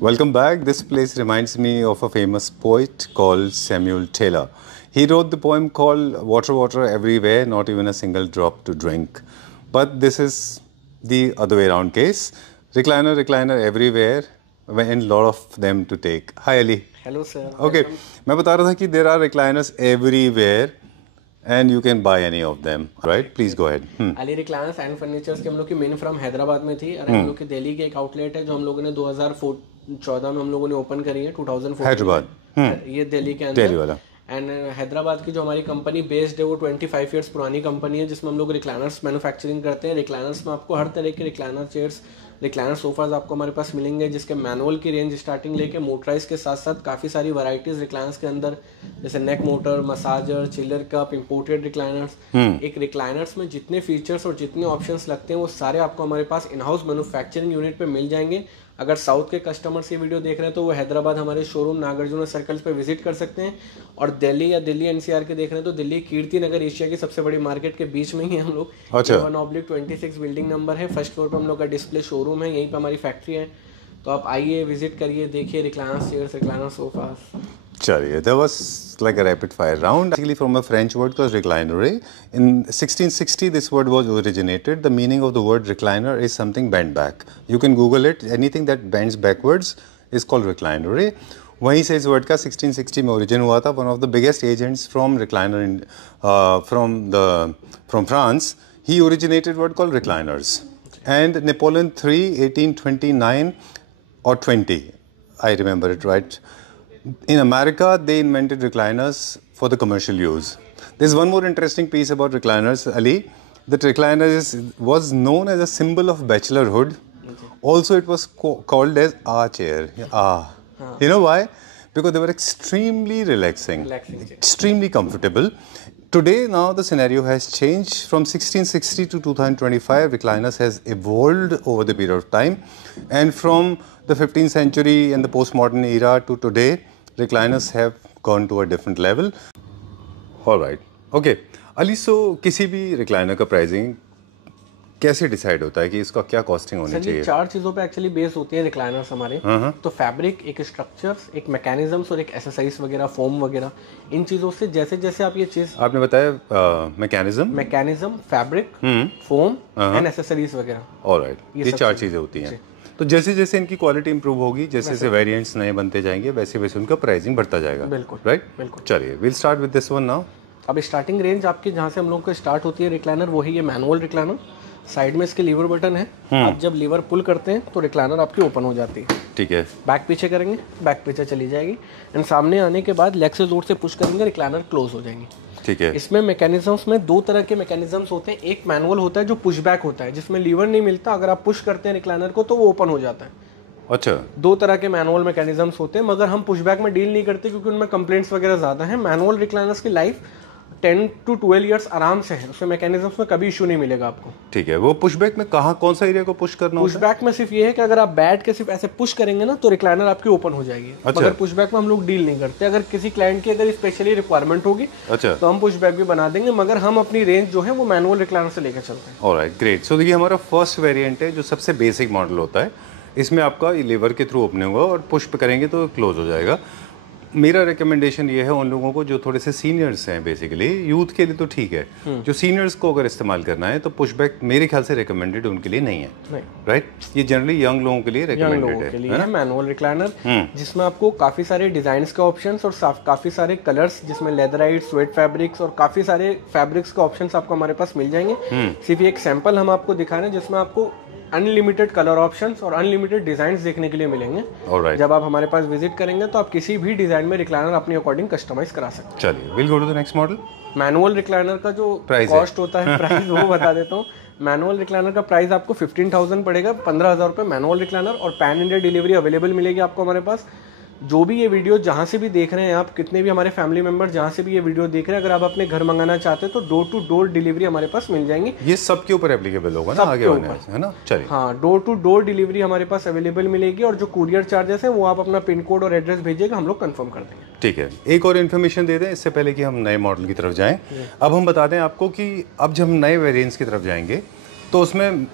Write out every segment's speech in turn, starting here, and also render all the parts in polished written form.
Welcome back. This place reminds me of a famous poet called Samuel Taylor. He wrote the poem called Water, Water Everywhere, Not Even a Single Drop to Drink. But this is the other way around case. Recliner, recliner everywhere, and a lot of them to take. Hi Ali. Hello sir. Okay. मैं बता रहा था कि there are recliners everywhere and you can buy any of them, right? Please go ahead. Ali recliners and furnitures की हम लोग की main from Hyderabad में थी और हम लोग की दिल्ली की एक आउटलेट है जो हम लोगों ने 2014 में हम लोगों ने ओपन करी है 2014 हैदराबाद ये दिल्ली के अंदर दिल्ली वाला एंड हैदराबाद की जो हमारी कंपनी बेस्ड है वो 25 इयर्स पुरानी कंपनी है जिसमें हम लोग रिक्लाइनर्स मैन्युफैक्चरिंग करते हैं। रिक्लाइनर्स में आपको हर तरह के रिक्लाइनर चेयर्स रिक्लाइनर सोफाज आपको हमारे पास मिलेंगे जिसके मैनुअल की रेंज स्टार्टिंग लेके मोटराइज के साथ साथ काफ़ी सारी वैरायटीज रिक्लाइनर्स के अंदर जैसे neck motor, massager, chiller cup, imported recliners. एक रिक्लाइनर्स में जितने फीचर्स और जितने ऑप्शंस लगते हैं वो सारे आपको हमारे पास इन हाउस मैन्युफैक्चरिंग यूनिट पे मिल जाएंगे। अगर साउथ के कस्टमर्स ये वीडियो देख रहे हैं तो वो हैदराबाद हमारे शोरूम नागार्जुन सर्कल्स पे विजिट कर सकते हैं और दिल्ली या दिल्ली एनसीआर के देख रहे हैं तो दिल्ली कीर्ति नगर एशिया की सबसे बड़ी मार्केट के बीच में ही हम लोग 1/26 बिल्डिंग नंबर है। फर्स्ट फ्लोर पर हम लोग का डिस्प्ले शोरूम है, यहीं पे हमारी फैक्ट्री है। तो आप आइए, विजिट करिए, देखिए रिक्लाइनर चेयर्स, रिक्लाइनर सोफास। चलिए, that was like a rapid fire round. Actually, from a French word called recliner. In 1660, this word was originated. The meaning of the word recliner is something bent back. You can Google it. Anything that bends backwards is called recliner. वहीं से इस word का 1660 में origin हुआ था. One of the biggest agents from recliner from France, he originated word called recliners. And Napoleon III, 1829 or 20, I remember it right. In America, they invented recliners for the commercial use. There's one more interesting piece about recliners, Ali. That recliners was known as a symbol of bachelorhood. Also, it was called as a chair. You know why? Because they were extremely relaxing, extremely comfortable. Today, now the scenario has changed. From 1660 to 2025, recliners has evolved over the period of time. And from the 15th century and the postmodern era to today, recliners have gone to a different level. All right. Okay. Ali, so किसी भी recliner का pricing कैसे decide होता है कि इसका क्या costing होनी चाहिए? चार चीजों पे एक्चुअली बेस होती है रिक्लाइनर्स हमारे। तो फैब्रिक, एक स्ट्रक्चर्स, एक मैकेनिज्म्स और एक एक्सेसरीज वगैरह, फोम वगैरह। इन चीजों से जैसे जैसे आप ये चीज आपने बताया mechanism, fabric, foam and accessories वगैरह। ऑलराइट, ये चार चीजें होती हैं। तो जैसे जैसे इनकी क्वालिटी इंप्रूव होगी, जैसे जैसे वेरिएंट्स नए बनते जाएंगे, वैसे वैसे उनका प्राइसिंग बढ़ता जाएगा। बिल्कुल, राइट, बिल्कुल। चलिए, will start with this one now. अब स्टार्टिंग रेंज आपकी जहाँ से हम लोग को स्टार्ट होती है रिक्लाइनर, वही ये मैनुअल रिक्लाइनर। साइड में इसके लीवर बटन है, आप जब लीवर पुल करते हैं तो रिक्लाइनर आपकी ओपन हो जाती है। ठीक है। बैक पीछे करेंगे, बैक पीछे चली जाएगी एंड सामने आने के बाद लेग से जोर से पुश करेंगे, रिक्लाइनर क्लोज हो जाएंगी। ठीक है। इसमें मैकेनिज्म्स में दो तरह के मैकेनिज्म्स होते हैं। एक मैनुअल होता है जो पुश बैक होता है, जिसमें लीवर नहीं मिलता, अगर आप पुश करते हैं रिक्लाइनर को तो वो ओपन हो जाता है। अच्छा। दो तरह के मैनुअल मैकेनिज्म्स होते हैं, मगर हम पुशबैक में डील नहीं करते क्योंकि उनमें कंप्लेंट्स वगैरह ज्यादा हैं। मैनुअल रिक्लाइनर्स की लाइफ 10 to 12 इयर्स आराम से है, उसमें मैकेनिज्म्स में कभी इशू नहीं मिलेगा आपको। ठीक है। वो पुशबैक में कहाँ, कौन सा एरिया को पुश करना होता है? पुशबैक में सिर्फ ये है कि अगर आप बैठ के सिर्फ ऐसे पुश करेंगे ना तो रिक्लाइनर आपकी ओपन हो जाएगी। अच्छा। मगर पुशबैक में हम लोग डील नहीं करते। अगर किसी क्लाइंट की अगर स्पेशली रिक्वायरमेंट होगी, अच्छा, तो हम पुशबैक भी बना देंगे, मगर हम अपनी रेंज जो है वो मैनुअल रिक्लाइनर से लेकर चलते हैं। Alright, great. सो देखिए, हमारा फर्स्ट वेरिएंट है जो सबसे बेसिक मॉडल होता है। इसमें आपका लीवर के थ्रू ओपन होगा और पुश पे करेंगे तो क्लोज हो जाएगा। मेरा रिकमेंडेशन ये है उन लोगों को जो थोड़े से सीनियर्स हैं, बेसिकली यूथ के लिए तो ठीक है, जो सीनियर्स को अगर इस्तेमाल करना है तो पुशबैक मेरे ख्याल से रिकमेंडेड उनके लिए नहीं है। राइट, ये जनरली यंग लोगों के लिए रिकमेंडेड है ना, मैनुअल रिक्लाइनर, जिसमें आपको काफी सारे डिजाइन्स के ऑप्शंस और काफी सारे कलर्स, जिसमें लेदराइट, स्वेट फैब्रिक्स और काफी सारे फैब्रिक्स के ऑप्शंस आपको हमारे पास मिल जाएंगे। सिर्फ एक सैंपल हम आपको दिखा रहे हैं जिसमें आपको अनलिमिटेड कलर ऑप्शंस और अनलिमिटेड डिजाइन्स देखने के लिए मिलेंगे। जब आप हमारे पास विजिट करेंगे तो आप किसी भी डिजाइन में रिक्लाइनर अपने अकॉर्डिंग कस्टमाइज करा सकते हैं। चलिए, will go to the next model. Manual recliner का जो कॉस्ट होता है, प्राइस वो बता देता हूँ। मैनुअल रिक्लाइनर का प्राइस आपको 15,000 पड़ेगा, 15,000 रुपये मैनुअल रिक्लाइनर, और पैन इंडिया डिलीवरी अवेलेबल मिलेगी आपको हमारे पास। जो भी ये वीडियो जहाँ से भी देख रहे हैं आप, कितने भी हमारे फैमिली मेंबर जहाँ से भी ये वीडियो देख रहे हैं, अगर आप अपने घर मंगाना चाहते हैं तो डोर टू डोर डिलीवरी हमारे पास मिल जाएंगी। ये सबके ऊपर एप्लीकेबल होगा ना, आगे है ना? चलिए, हाँ, डोर टू डोर डिलीवरी हमारे पास अवेलेबल मिलेगी, और जो कुरियर चार्जेस है वो आप अपना पिन कोड और एड्रेस भेजिएगा, हम लोग कंफर्म कर देंगे। ठीक है। एक और इन्फॉर्मेशन दे दें इससे पहले कि हम नए मॉडल की तरफ जाएं। अब हम बता दें आपको कि अब जब हम नए वेरिएंट्स की तरफ जाएंगे तो उसमें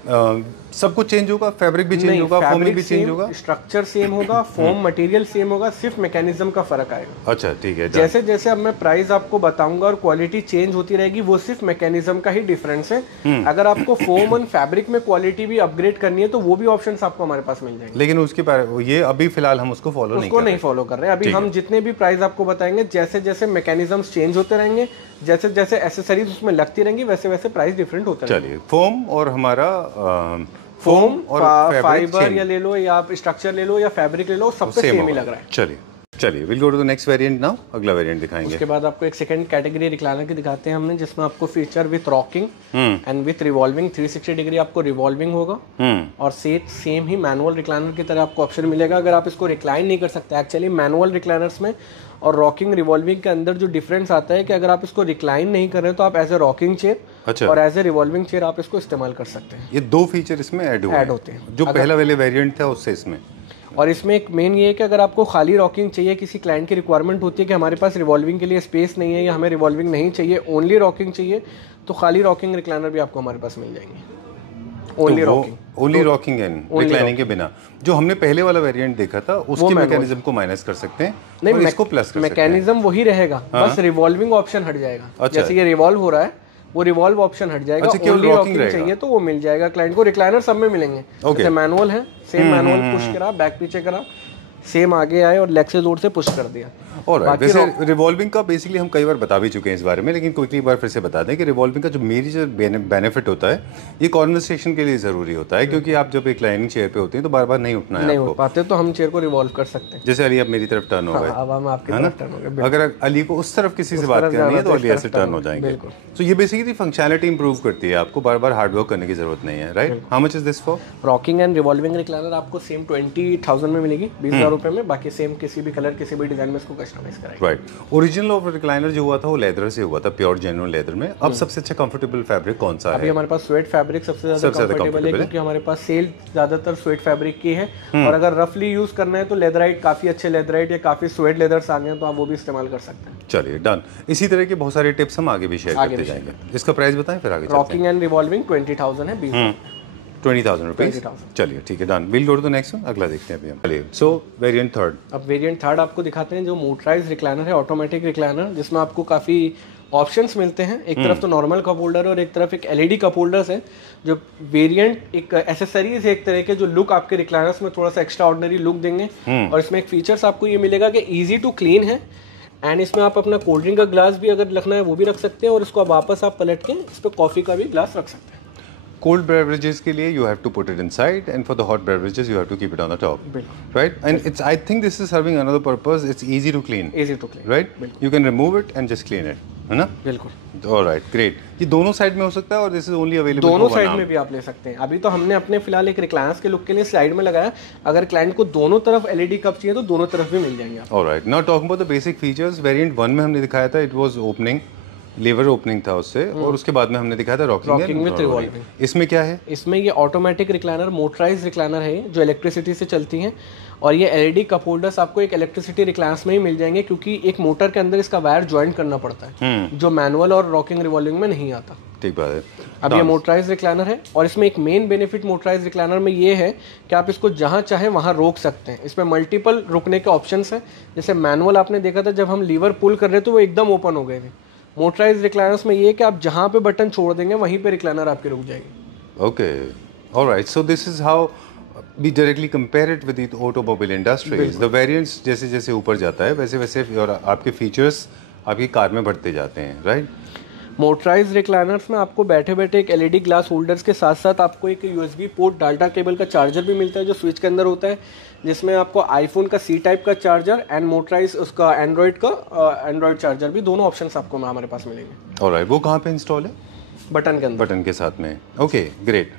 सब कुछ चेंज होगा, फैब्रिक भी चेंज होगा, फोम भी चेंज होगा, स्ट्रक्चर सेम होगा, फोम मटेरियल सेम होगा, सिर्फ मैकेनिज्म का फर्क आएगा। अच्छा ठीक है। जैसे जैसे अब मैं प्राइस आपको बताऊंगा और क्वालिटी चेंज होती रहेगी, वो सिर्फ मैकेनिज्म का ही डिफरेंस है। अगर आपको फोम और फैब्रिक में क्वालिटी भी अपग्रेड करनी है तो वो भी ऑप्शंस आपको हमारे पास मिल जाएंगे। लेकिन उसके ये अभी फिलहाल हम उसको नहीं फॉलो कर रहे हैं। अभी हम जितने भी प्राइस आपको बताएंगे, जैसे जैसे मैकेनिज्म्स चेंज होते रहेंगे, जैसे जैसे एसेसरीज उसमें लगती रहेंगी, वैसे वैसे प्राइस डिफरेंट होता रहेगा। चलिए, फोम और हमारा फोम और फाइबर या ले लो, या आप स्ट्रक्चर ले लो या फैब्रिक ले लो, सब पे सेम ही लग रहा है। चलिए will go to the next variant now. अगला वेरिएंट दिखाएंगे। उसके बाद आपको एक सेकंड कैटेगरी रिक्लाइनर की दिखाते हैं हमने, जिसमें आपको feature with rocking and with revolving 360 degree आपको रिवॉल्विंग होगा और सेम ही मैनुअल रिक्लाइनर की तरह आपको ऑप्शन मिलेगा। अगर आप इसको रिक्लाइन नहीं कर सकते, एक्चुअली मैनुअल रिक्लाइनर्स में और रॉकिंग रिवॉल्विंग के अंदर जो डिफरेंस आता है कि अगर आप इसको रिक्लाइन नहीं कर रहे तो आप एज ए रॉकिंग चेयर और एज ए रिवॉल्विंग चेयर आप इसको इस्तेमाल कर सकते हैं। ये दो फीचर इसमें ऐड होते हैं, जो पहला वाले वेरिएंट था उससे इसमें। और इसमें एक मेन ये है कि अगर आपको खाली रॉकिंग चाहिए, किसी क्लाइंट की रिक्वायरमेंट होती है कि हमारे पास रिवॉल्विंग के लिए स्पेस नहीं है या हमें रिवॉल्विंग नहीं चाहिए, ओनली रॉकिंग चाहिए, तो खाली रॉकिंग रिक्लाइनर भी आपको हमारे पास मिल जाएंगे। ओनली रॉकिंग एंड रिक्लाइनिंग के बिना। जो हमने पहले वाला वेरिएंट देखा था उसके मैकेनिज्म को माइनस कर सकते हैं, नहीं, और इसको प्लस कर सकते हैं। मैकेनिज्म वही रहेगा, बस रिवॉल्विंग ऑप्शन हट जाएगा। जैसे ये रिवॉल्व हो रहा है, वो रिवॉल्व ऑप्शन हट जाएगा। ओनली रॉकिंग चाहिए तो वो मिल जाएगा क्लाइंट को। रिक्लाइनर सब में मिलेंगे। जैसे मैनुअल है, सेम मैनुअल पुश करा, बैक पीछे करा, सेम आगे आए और लेग से जोर से पुश कर दिया। और वैसे रिवॉल्विंग का बेसिकली हम कई बार बता भी चुके हैं इस बारे में, लेकिन क्विकली एक बार फिर से बता दें कि रिवॉल्विंग का जो मेजर बेनिफिट होता है, ये कॉन्वर्सेशन के लिए जरूरी होता है, क्योंकि आप जब एक लाइनिंग चेयर पे होते हैं तो बार बार नहीं उठना है, नहीं उठ पाते तो हम चेयर को रिवॉल्व कर सकते हैं। जैसे अली अब मेरी तरफ टर्न हो गए, अब हम आपकी तरफ टर्न हो गए। अगर अली को उस तरफ किसी से बात करनी है तो अली ऐसे टर्न हो जाएंगे। तो ये बेसिकली फंक्शनैलिटी इंप्रूव करती है, आपको बार बार हार्ड वर्क करने की जरूरत नहीं है, right. How much is this for? Rocking and revolving recliner आपको सेम 20,000 में मिलेगी, 20,000 रुपए में। बाकी सेम किसी भी कलर, किसी भी डिजाइन में इसको कस्टमाइज कराएंगे। राइट। ओरिजिनल ऑफ रिक्लाइनर जो हुआ था वो लेदर से हुआ था, प्योर जेन्युइन लेदर में। अब सबसे अच्छा कंफर्टेबल फैब्रिक कौन सा है? अभी हमारे पास स्वेट फैब्रिक सबसे ज्यादा कंफर्टेबल है, क्योंकि हमारे पास सेल ज्यादातर स्वेट फैब्रिक की है। और अगर रफली यूज करना है तो लेदराइट, काफी अच्छे लेदराइट या काफी स्वेट लेदर्स आ गए हैं, तो आप वो भी इस्तेमाल कर सकते हैं। चलिए डन। इसी तरह के बहुत सारे टिप्स हम आगे भी शेयर करते जाएंगे। इसका प्राइस बताएं फिर आगे। रॉकिंग एंड रिवॉल्विंग 20,000 है, 20,000 रुपीज। चलिए ठीक है, done. Will go to the next one. अगला देखते हैं अभी हम। चलिए, सो वेरिएंट थर्ड। अब वेरिएंट थर्ड आपको दिखाते हैं, जो मोटराइज रिक्लाइनर है, ऑटोमेटिक रिक्लाइनर, जिसमें आपको काफी ऑप्शंस मिलते हैं। एक तरफ तो नॉर्मल कप होल्डर और एक तरफ एक एलईडी कप होल्डर्स है। जो वेरिएंट एक एसेसरीज है एक तरह के, जो लुक आपके रिक्लाइनर्स में थोड़ा सा एक्स्ट्रा ऑर्डिनरी लुक देंगे। और इसमें एक फीचर्स आपको ये मिलेगा कि इजी टू क्लीन है, एंड इसमें आप अपना कोल्ड ड्रिंक का ग्लास भी अगर रखना है वो भी रख सकते हैं, और इसको वापस आप पलट के इस पर कॉफी का भी ग्लास रख सकते हैं। Cold beverages के लिए you have to put it inside, and for the hot beverages you have to keep it on the top, right? And it's, I think this is serving another purpose. It's easy to clean, right? You can remove it and just clean it, है ना? बिल्कुल। All right, great. ये दोनों side में हो सकता है और this is only available दोनों साइड में भी आप ले सकते हैं। अभी तो हमने अपने फिलहाल एक रिक्लाइनर्स के लुक के लिए साइड में लगाया। अगर क्लाइंट को दोनों तरफ एलईडी कप चाहिए तो दोनों तरफ भी मिल जाएंगे। All right, now talking about the basic features, variant 1 में हमने दिखाया था, it was opening, lever opening था उससे, और उसके बाद में हमने दिखाया था रॉकिंग विद रिवॉल्विंग। इसमें क्या है? इसमें ये ऑटोमेटिक रिक्लाइनर, मोटराइज रिक्लाइनर है, जो इलेक्ट्रिसिटी से चलती हैं। और ये एलईडी कप होल्डर्स आपको एक इलेक्ट्रिसिटी रिक्लाइनर्स में ही मिल जाएंगे, क्योंकि एक मोटर के अंदर इसका वायर ज्वाइंट करना पड़ता है, जो मैनुअल और रॉकिंग रिवॉल्विंग में नहीं आता। ठीक बात है। अब ये मोटराइज रिक्लाइनर है, और इसमें एक मेन बेनिफिट मोटराइज रिक्लाइनर में ये है कि आप इसको जहां चाहे वहां रोक सकते हैं। इसमें मल्टीपल रुकने के ऑप्शंस हैं। जैसे मैनुअल आपने देखा था, जब हम लीवर पुल कर रहे थे वो एकदम ओपन हो गए थे। मोटराइज रिक्लाइनर्स में ये है कि आप जहां पे बटन छोड़ देंगे वहीं पे रिक्लाइनर आपकी रुक जाएगी। Okay, alright. So this is how we directly compare it with the automobile industries. The variants जैसे जैसे ऊपर जाता है वैसे वैसे और आपके फीचर्स आपकी कार में बढ़ते जाते हैं, राइट? मोटराइज रिक्लाइनर्स में आपको बैठे बैठे एक एलईडी ग्लास होल्डर्स के साथ साथ आपको एक यूएसबी पोर्ट डाल्टा केबल का चार्जर भी मिलता है, जो स्विच के अंदर होता है, जिसमें आपको आईफोन का सी टाइप का चार्जर एंड मोटराइज उसका एंड्रॉइड चार्जर भी, दोनों ऑप्शंस आपको हमारे पास मिलेंगे। ऑलराइट, वो कहाँ पे इंस्टॉल है? बटन के अंदर, बटन के साथ में। Okay, great.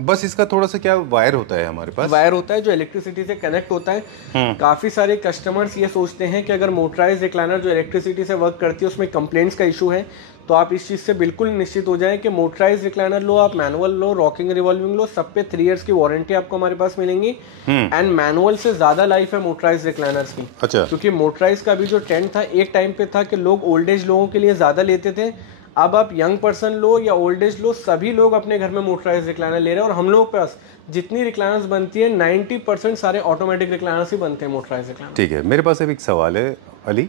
बस इसका थोड़ा सा क्या वायर होता है हमारे पास? वायर होता है जो इलेक्ट्रिसिटी से कनेक्ट होता है। काफी सारे कस्टमर्स ये सोचते हैं कि अगर मोटराइज रिक्लाइनर जो इलेक्ट्रिसिटी से वर्क करती है उसमें कंप्लेंट्स का इशू है, तो आप इस चीज से बिल्कुल निश्चित हो जाएं कि मोटराइज रिक्लाइनर लो, आप मैनुअल लो, रॉकिंग रिवॉल्विंग लो, सब पे 3 इयर्स की वारंटी आपको हमारे पास मिलेंगी। एंड मैनुअल से ज्यादा लाइफ है मोटराइज रिक्लाइनर्स की। अच्छा। क्योंकि मोटराइज का भी जो ट्रेंड था, एक टाइम पे था कि लोग ओल्ड एज लोगों के लिए ज्यादा लेते थे, अब आप यंग पर्सन लो या ओल्ड एज लो, सभी लोग अपने घर में मोटराइज रिक्लाइनर ले रहे हैं। और हम लोग पास जितनी रिक्लाइनर्स बनती है 90% सारे ऑटोमेटिक रिक्लाइनर्स ही बनते हैं मोटराइज रिक्लाइनर। ठीक है, मेरे पास अब एक सवाल है अली,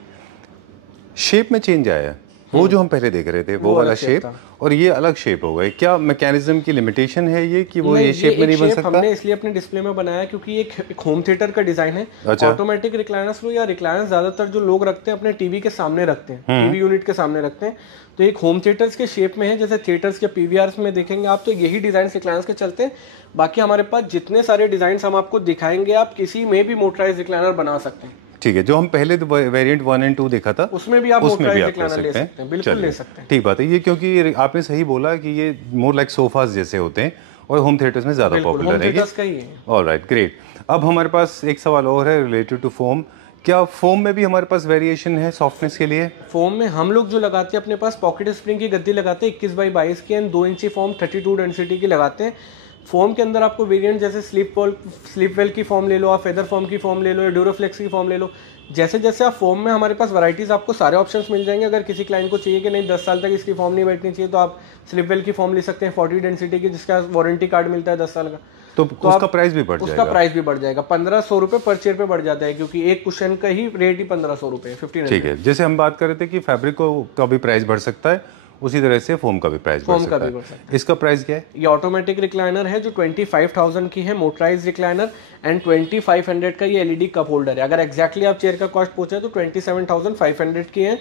शेप में चेंज आया है, वो जो हम पहले देख रहे थे वो वाला शेप और ये अलग शेप हो गया, क्या मैकेनिज्म की लिमिटेशन है ये कि वो ये शेप में नहीं बन सकता? हमने इसलिए अपने डिस्प्ले में बनाया क्योंकि ये एक होम थिएटर का डिजाइन है। अच्छा। ऑटोमेटिक रिक्लाइनर्स लो या रिक्लाइनर्स ज्यादातर जो लोग रखते हैं अपने टीवी के सामने रखते हैं, टीवी यूनिट के सामने रखते हैं, तो एक होम थिएटर्स के शेप में है, जैसे थिएटर्स के पीवीआर्स में देखेंगे आप, तो यही डिजाइन रिक्लाइनर्स के चलते हैं। बाकी हमारे पास जितने सारे डिजाइन हम आपको दिखाएंगे, आप किसी में भी मोटराइज रिक्लाइनर बना सकते हैं। ठीक है, जो हम पहले वेरिएंट 1 और 2 देखा था उसमें भी आप मोटराइज रिक्लाइनर ले सकते हैं, बिल्कुल ले सकते हैं। ठीक बात है, ये क्योंकि आपने सही बोला कि ये मोर लाइक सोफास जैसे होते हैं और होम थिएटर्स में ज्यादा पॉपुलर है। Alright, great. अब हमारे पास एक सवाल और है रिलेटेड टू फोम, क्या फोम में भी हमारे पास वेरिएशन है सॉफ्टनेस के लिए? फोम में हम लोग जो लगाते हैं अपने पास पॉकेट स्प्रिंग की गद्दी लगाते हैं 21x22 की एंड 2 इंची फोम 32 डेंसिटी की लगाते हैं। फोम के अंदर आपको वेरिएंट जैसे स्लीप वेल की फॉर्म ले लो, आप फेदर फॉर्म की फॉर्म ले लो या ड्यूरोफ्लेक्स की फॉर्म ले लो। जैसे जैसे आप फॉर्म में हमारे पास वैरायटीज आपको सारे ऑप्शंस मिल जाएंगे। अगर किसी क्लाइंट को चाहिए कि नहीं 10 साल तक इसकी फॉर्म नहीं बैठनी चाहिए, तो आप स्लीप वेल की फॉर्म ले सकते हैं 40 डेंसिटी की, जिसका वारंटी कार्ड मिलता है 10 साल का। तो उसका प्राइस भी बढ़ जाएगा? उसका प्राइस भी बढ़ जाएगा, 1500 रुपए पर चेयर पे बढ़ जाता है, क्योंकि एक कुशन का ही रेट ही 1500 रुपए है, 1500। ठीक है, जैसे हम बात कर रहे थे कि फैब्रिक का भी प्राइस बढ़ सकता है, उसी तरह से फोम का भी प्राइस बढ़ सकता है। इसका प्राइस क्या है? ये ऑटोमेटिक रिक्लाइनर है जो 25,000 की है, मोटराइज रिक्लाइनर, एंड 2500 का ये एलईडी कप होल्डर है। अगर एग्जैक्टली आप चेयर का कॉस्ट पूछे तो 27,500 की है।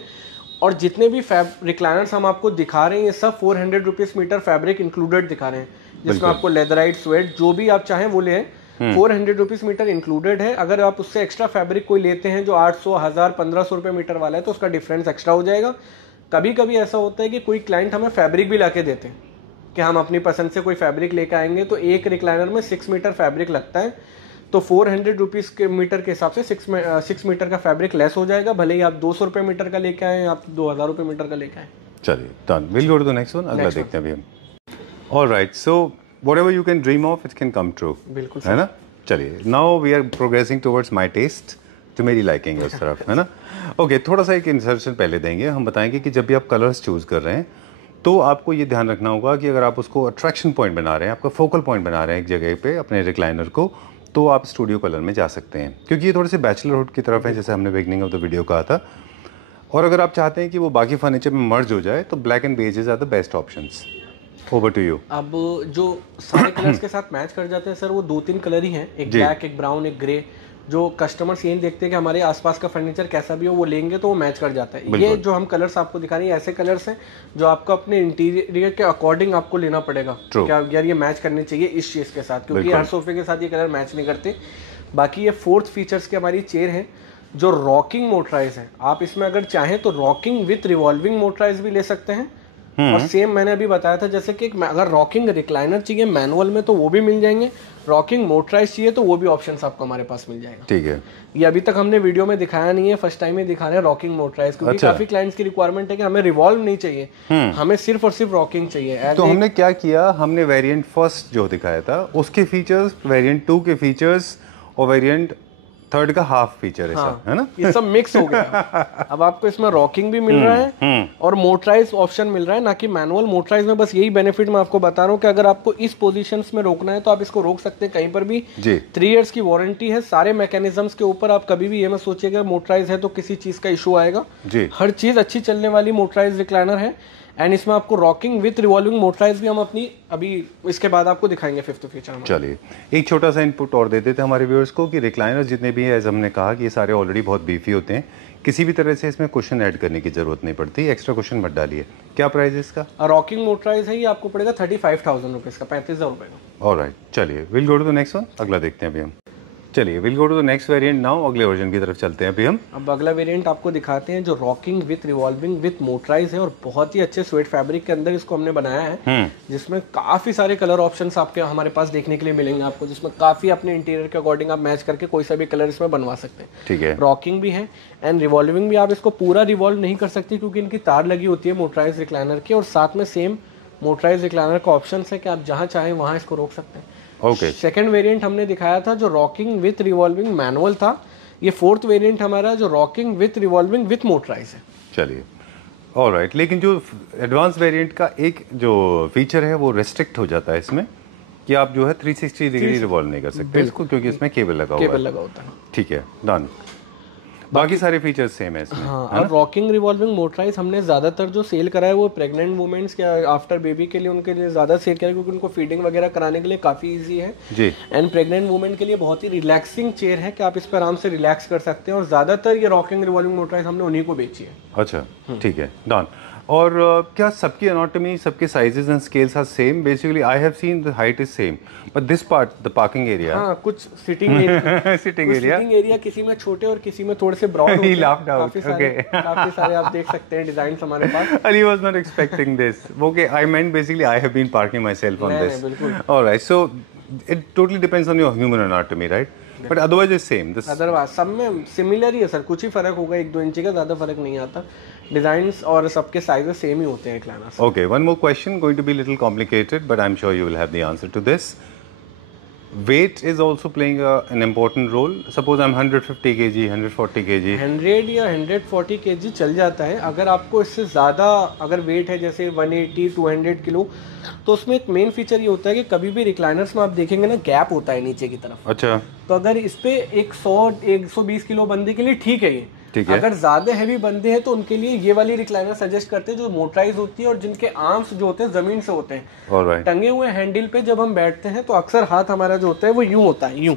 और जितने भी रिक्लाइनर्स हम आपको दिखा रहे हैं ये सब 400 रुपीज मीटर फैब्रिक इंक्लूडेड दिखा रहे हैं, जिसमें आपको लेदराइट, स्वेट जो भी आप चाहें वो ले, 400 रुपीज मीटर इंक्लूडेड है। अगर आप उससे एक्स्ट्रा फैब्रिक कोई लेते हैं जो 800, 1000, 1500 रुपए मीटर वाला है तो उसका डिफरेंस एक्स्ट्रा हो जाएगा। कभी कभी ऐसा होता है कि कोई क्लाइंट हमें फैब्रिक भी लाके देते हैं कि हम अपनी पसंद से कोई फैब्रिक लेकर आएंगे, तो एक रिक्लाइनर में 6 मीटर फैब्रिक लगता है, तो 400 रुपीज के मीटर के हिसाब से 6 मीटर का फैब्रिक लेस हो जाएगा, भले ही आप 200 रुपए मीटर का लेके आए, आप 2000 रुपए मीटर का लेके आए। चलिए done, will go to the next one, अगला देखते हैं अभी हम। Alright, so whatever you can dream of it can come true, बिल्कुल है ना? चलिए, now we are progressing towards my taste, जो मेरी लाइकिंग है उस तरफ, है ना? ओके, थोड़ा सा एक इंसर्शन पहले देंगे, हम बताएंगे कि जब भी आप कलर्स चूज़ कर रहे हैं तो आपको ये ध्यान रखना होगा कि अगर आप उसको अट्रैक्शन पॉइंट बना रहे हैं, आपका फोकल पॉइंट बना रहे हैं एक जगह पे अपने रिक्लाइनर को, तो आप स्टूडियो कलर में जा सकते हैं, क्योंकि ये थोड़े से बैचलरहुड की तरफ है, जैसे हमने बिगनिंग ऑफ द वीडियो कहा था। और अगर आप चाहते हैं कि वो बाकी फर्नीचर में मर्ज हो जाए तो black and beiges are the best options. Over to you. अब जो सारे कलर्स के साथ मैच कर जाते हैं सर, वो 2-3 कलर ही हैं, एक ब्लैक, एक ब्राउन, एक ग्रे। जो कस्टमर्स यही देखते हैं कि हमारे आसपास का फर्नीचर कैसा भी हो वो लेंगे तो वो मैच कर जाता है। ये जो हम कलर्स आपको दिखा रहे हैं ऐसे कलर्स हैं जो आपको अपने इंटीरियर के अकॉर्डिंग आपको लेना पड़ेगा। क्या यार ये मैच करने चाहिए इस चीज के साथ, क्योंकि हर सोफे के साथ ये कलर मैच नहीं करते। बाकी ये 4th फीचर्स की हमारी चेयर है जो रॉकिंग मोटराइज है। आप इसमें अगर चाहें तो रॉकिंग विथ रिवॉल्विंग मोटराइज भी ले सकते हैं। और सेम मैंने अभी बताया था जैसे कि अगर रॉकिंग रिक्लाइनर चाहिए मैनुअल में तो वो भी मिल जाएंगे, रॉकिंग मोटराइज चाहिए तो वो भी ऑप्शंस आपको हमारे पास मिल जाएगा। ठीक है, ये अभी तक हमने वीडियो में दिखाया नहीं है, फर्स्ट टाइम ही दिखा रहे हैं रॉकिंग मोटराइज, क्योंकि काफी क्लाइंट्स की रिक्वायरमेंट है कि हमें रिवॉल्व नहीं चाहिए, हमें सिर्फ और सिर्फ रॉकिंग चाहिए। तो हमने क्या किया, हमने वेरिएंट फर्स्ट जो दिखाया था उसके फीचर्स, वेरिएंट 2 के फीचर्स और वेरिएंट 3rd का हाफ फीचर है, है ना? ये सब मिक्स हो गया। अब आपको इसमें रॉकिंग भी मिल रहा है और मोटराइज ऑप्शन मिल रहा है, ना कि मैनुअल। मोटराइज में बस यही बेनिफिट मैं आपको बता रहा हूँ कि अगर आपको इस पोजीशंस में रोकना है तो आप इसको रोक सकते हैं कहीं पर भी। 3 इयर्स की वारंटी है सारे मैकेनिज्म्स के ऊपर। आप कभी भी ये मत सोचिएगा मोटराइज है तो किसी चीज का इशू आएगा। हर चीज अच्छी चलने वाली मोटराइज रिक्लाइनर है। एंड इसमें आपको रॉकिंग विथ रिवॉल्विंग मोटराइज भी हम अपनी अभी इसके बाद आपको दिखाएंगे 5th फीचर। चलिए एक छोटा सा इनपुट और दे देते हैं हमारे व्यूअर्स को कि रिक्लाइनर्स जितने भी है, हमने कहा कि ये सारे ऑलरेडी बहुत बीफी होते हैं, किसी भी तरह से इसमें क्वेश्चन ऐड करने की जरूरत नहीं पड़ती, एक्स्ट्रा क्वेश्चन मत डालिए। क्या प्राइस है इसका? रॉकिंग मोटराइज है, ये आपको पड़ेगा 35,000 रुपीज का, 35,000 रुपए का। ऑलराइट, चलिए will go to the next one, अगला देखते हैं अभी हम। चलिए will go to the next variant now, अगले वर्जन की तरफ चलते हैं अभी हम। अब अगला वेरिएंट आपको दिखाते हैं जो rocking with revolving with motorise है और बहुत ही अच्छे स्वेट फैब्रिक के अंदर इसको हमने बनाया है, जिसमें काफी सारे कलर ऑप्शंस आपके हमारे पास देखने के लिए मिलेंगे आपको, जिसमें काफी अपने इंटीरियर के अकॉर्डिंग आप मैच करके कोई सा भी कलर इसमें बनवा सकते हैं। ठीक है, रॉकिंग भी है एंड रिवॉल्विंग भी। आप इसको पूरा रिवॉल्व नहीं कर सकते क्योंकि इनकी तार लगी होती है मोटराइज रिक्लाइनर की, और साथ में सेम मोटराइज रिक्लाइनर का ऑप्शन है कि आप जहां चाहें वहां इसको रोक सकते हैं। सेकंड वेरिएंट हमने दिखाया था जो रॉकिंग विथ रिवॉल्विंग मैनुअल था। ये 4th वेरिएंट हमारा जो rocking with revolving with motorise है। चलिए ऑलराइट, लेकिन जो एडवांस वेरिएंट का एक जो फीचर है वो रेस्ट्रिक्ट हो जाता है इसमें कि आप जो है 360 डिग्री रिवॉल्व नहीं कर सकते इसको, क्योंकि इसमें केबल लगा होता है। ठीक है, डन। बाकी सारे फीचर्स सेम है इसमें। हाँ, और रॉकिंग रिवॉल्विंग मोटराइज हमने ज़्यादातर जो सेल करा है वो प्रेग्नेंट वुमेन्स के आफ्टर बेबी के लिए, उनके लिए ज़्यादा सेल करा है क्योंकि उनको फीडिंग वगैरह कराने के लिए काफ़ी इजी है जी। एंड प्रेग्नेंट वुमेन के लिए बहुत ही रिलैक्सिंग चेयर है कि आप इस पर आराम से रिलैक्स कर सकते हैं, और ज़्यादातर ये रॉकिंग रिवॉल्विंग मोटराइज हमने उन्हीं को बेची है। अच्छा, ठीक है, डन। और क्या सबकी एनाटॉमी, सबके sizes and scales are same? Basically I have seen the height is same, but this part the parking area, हाँ, कुछ सिटिंग एरिया सिटिंग एरिया किसी में छोटे और किसी में थोड़े से ब्रॉड होते हैं। काफी सारे आप देख सकते हैं डिजाइन हमारे पास। Ali was not expecting this. Okay, I meant basically I have been parking myself on this. All right, so it totally depends on your human anatomy, right? But otherwise it's same. Otherwise सब में similar ही है sir, कुछ ही फर्क होगा, 1-2 inch का, ज़्यादा फर्क नहीं आता। डिजाइन्स और सबके साइजेस सेम ही होते हैं recliners. Okay, one more question, going to be a little complicated, but I'm sure you will have the answer to this. Weight is also playing an important role. Suppose I'm 150 kg, 140 kg. 100 या 140 kg चल जाता है। अगर आपको इससे ज़्यादा अगर wait है जैसे 180, 200 किलो, तो उसमें एक मेन फीचर ये होता है कि कभी भी रिक्लाइनर्स में आप देखेंगे ना गैप होता है नीचे की तरफ। अच्छा। तो अगर इस पे 100-120 किलो बंदे के लिए ठीक है ये। अगर ज्यादा हैवी बंदे हैं तो उनके लिए ये वाली रिक्लाइनर सजेस्ट करते हैं जो मोटराइज होती है और जिनके आर्म्स जो होते हैं जमीन से होते हैं, टंगे हुए हैंडल पे जब हम बैठते हैं तो अक्सर हाथ हमारा जो होता है वो यूं होता है, यूं।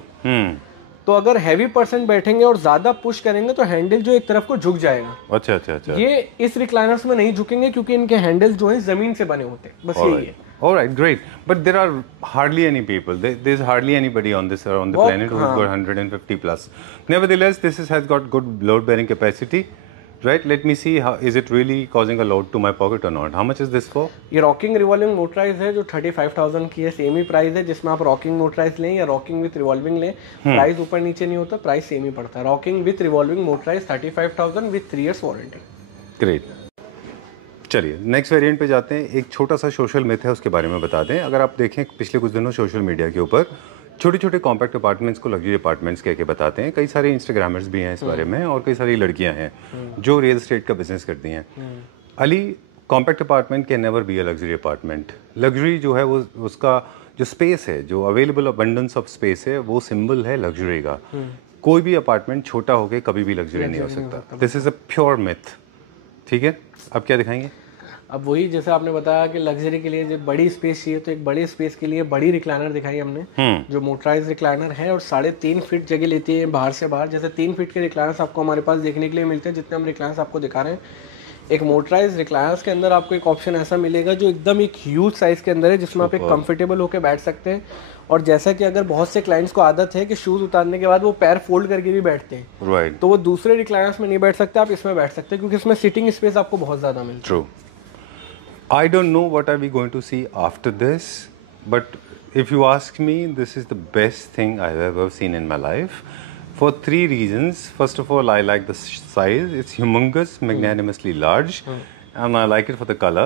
तो अगर हैवी पर्सन बैठेंगे और ज्यादा पुश करेंगे तो हैंडल जो एक तरफ को झुक जाएगा। अच्छा। ये इस रिक्लाइनर्स में नहीं झुकेंगे क्योंकि इनके हैंडल जो है जमीन से बने होते हैं, बस यही है। All right, great. But there are hardly any people. There's hardly anybody on this on the planet who's got 150 plus. Nevertheless, has got good load bearing capacity, right? Let me see how is it really causing a load to my pocket or not. How much is this for? ये rocking revolving motorise है जो 35,000 की है, same ही price है। जिसमें आप rocking motorise लें या रॉकिंग विथ रिवॉल्विंग लें, प्राइस ऊपर नीचे नहीं होता, प्राइस सेम ही पड़ता है। Rocking with revolving motorise 35,000 with 3 years warranty. Great. चलिए नेक्स्ट वेरिएंट पे जाते हैं। एक छोटा सा सोशल मिथ है, उसके बारे में बता दें। अगर आप देखें पिछले कुछ दिनों सोशल मीडिया के ऊपर छोटे छोटे कॉम्पैक्ट अपार्टमेंट्स को लग्जरी अपार्टमेंट्स कह के बताते हैं। कई सारे इंस्टाग्रामर्स भी हैं इस बारे में, और कई सारी लड़कियां हैं जो रियल एस्टेट का बिजनेस करती हैं। Ali, compact apartment can never be a luxury apartment. Luxury जो है वो उसका जो स्पेस है, जो अवेलेबल अबंडेंस ऑफ स्पेस है, वो सिंबल है लग्जरी का। कोई भी अपार्टमेंट छोटा होकर कभी भी लग्जरी नहीं हो सकता। This is a pure myth. ठीक है, अब क्या दिखाएंगे? अब वही जैसे आपने बताया कि लग्जरी के लिए जब बड़ी स्पेस चाहिए तो एक बड़ी स्पेस के लिए बड़ी रिक्लाइनर दिखाई हमने, जो मोटराइज रिक्लाइनर है और 3.5 फीट जगह लेती है बाहर से बाहर। जैसे 3 फीट के रिक्लाइनर्स आपको हमारे पास देखने के लिए मिलते हैं, जितने हम रिक्लाइनर्स आपको दिखा रहे हैं। एक मोटराइज रिक्लाइनर्स के अंदर आपको एक ऑप्शन ऐसा मिलेगा जो एकदम एक ह्यूज साइज के अंदर है, जिसमें आप एक कंफर्टेबल होकर बैठ सकते हैं। और जैसा कि अगर बहुत से क्लाइंट्स को आदत है कि शूज उतारने के बाद वो पैर फोल्ड करके भी बैठते हैं, तो वो दूसरे रिक्लाइनर्स में नहीं बैठ सकते, आप इसमें बैठ सकते हैं क्योंकि इसमें सिटिंग स्पेस आपको बहुत ज्यादा मिलती है। I don't know what are we going to see after this, but if you ask me, this is the best thing I've ever seen in my life for 3 reasons. First of all, I like the size. It's humongous, magnanimously large, and I like it for the color.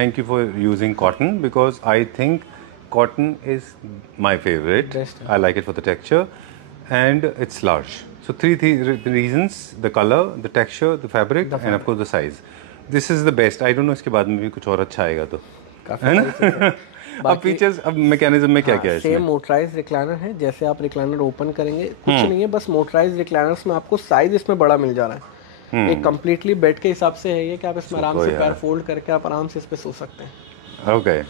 Thank you for using cotton, because I think cotton is my favorite. I like it for the texture, and it's large. So 3 reasons: the color, the texture, the fabric, and of course the size. This is the best. I don't know इसके बाद में भी कुछ और अच्छा आएगा तो, है ना? अब फीचर्स, अब मैकेनिज्म में क्या क्या है? सेम मोटराइज रिक्लाइनर है। जैसे आप रिक्लाइनर ओपन करेंगे, कुछ नहीं है, बस मोटराइज रिक्लाइनर्स में आपको साइज इसमें बड़ा मिल जा रहा है। एक कंप्लीटली बेड के हिसाब से है ये कि आप इसमें आराम से पैर फोल्ड करके आप आराम से इस पे सो सकते हैं। ओके।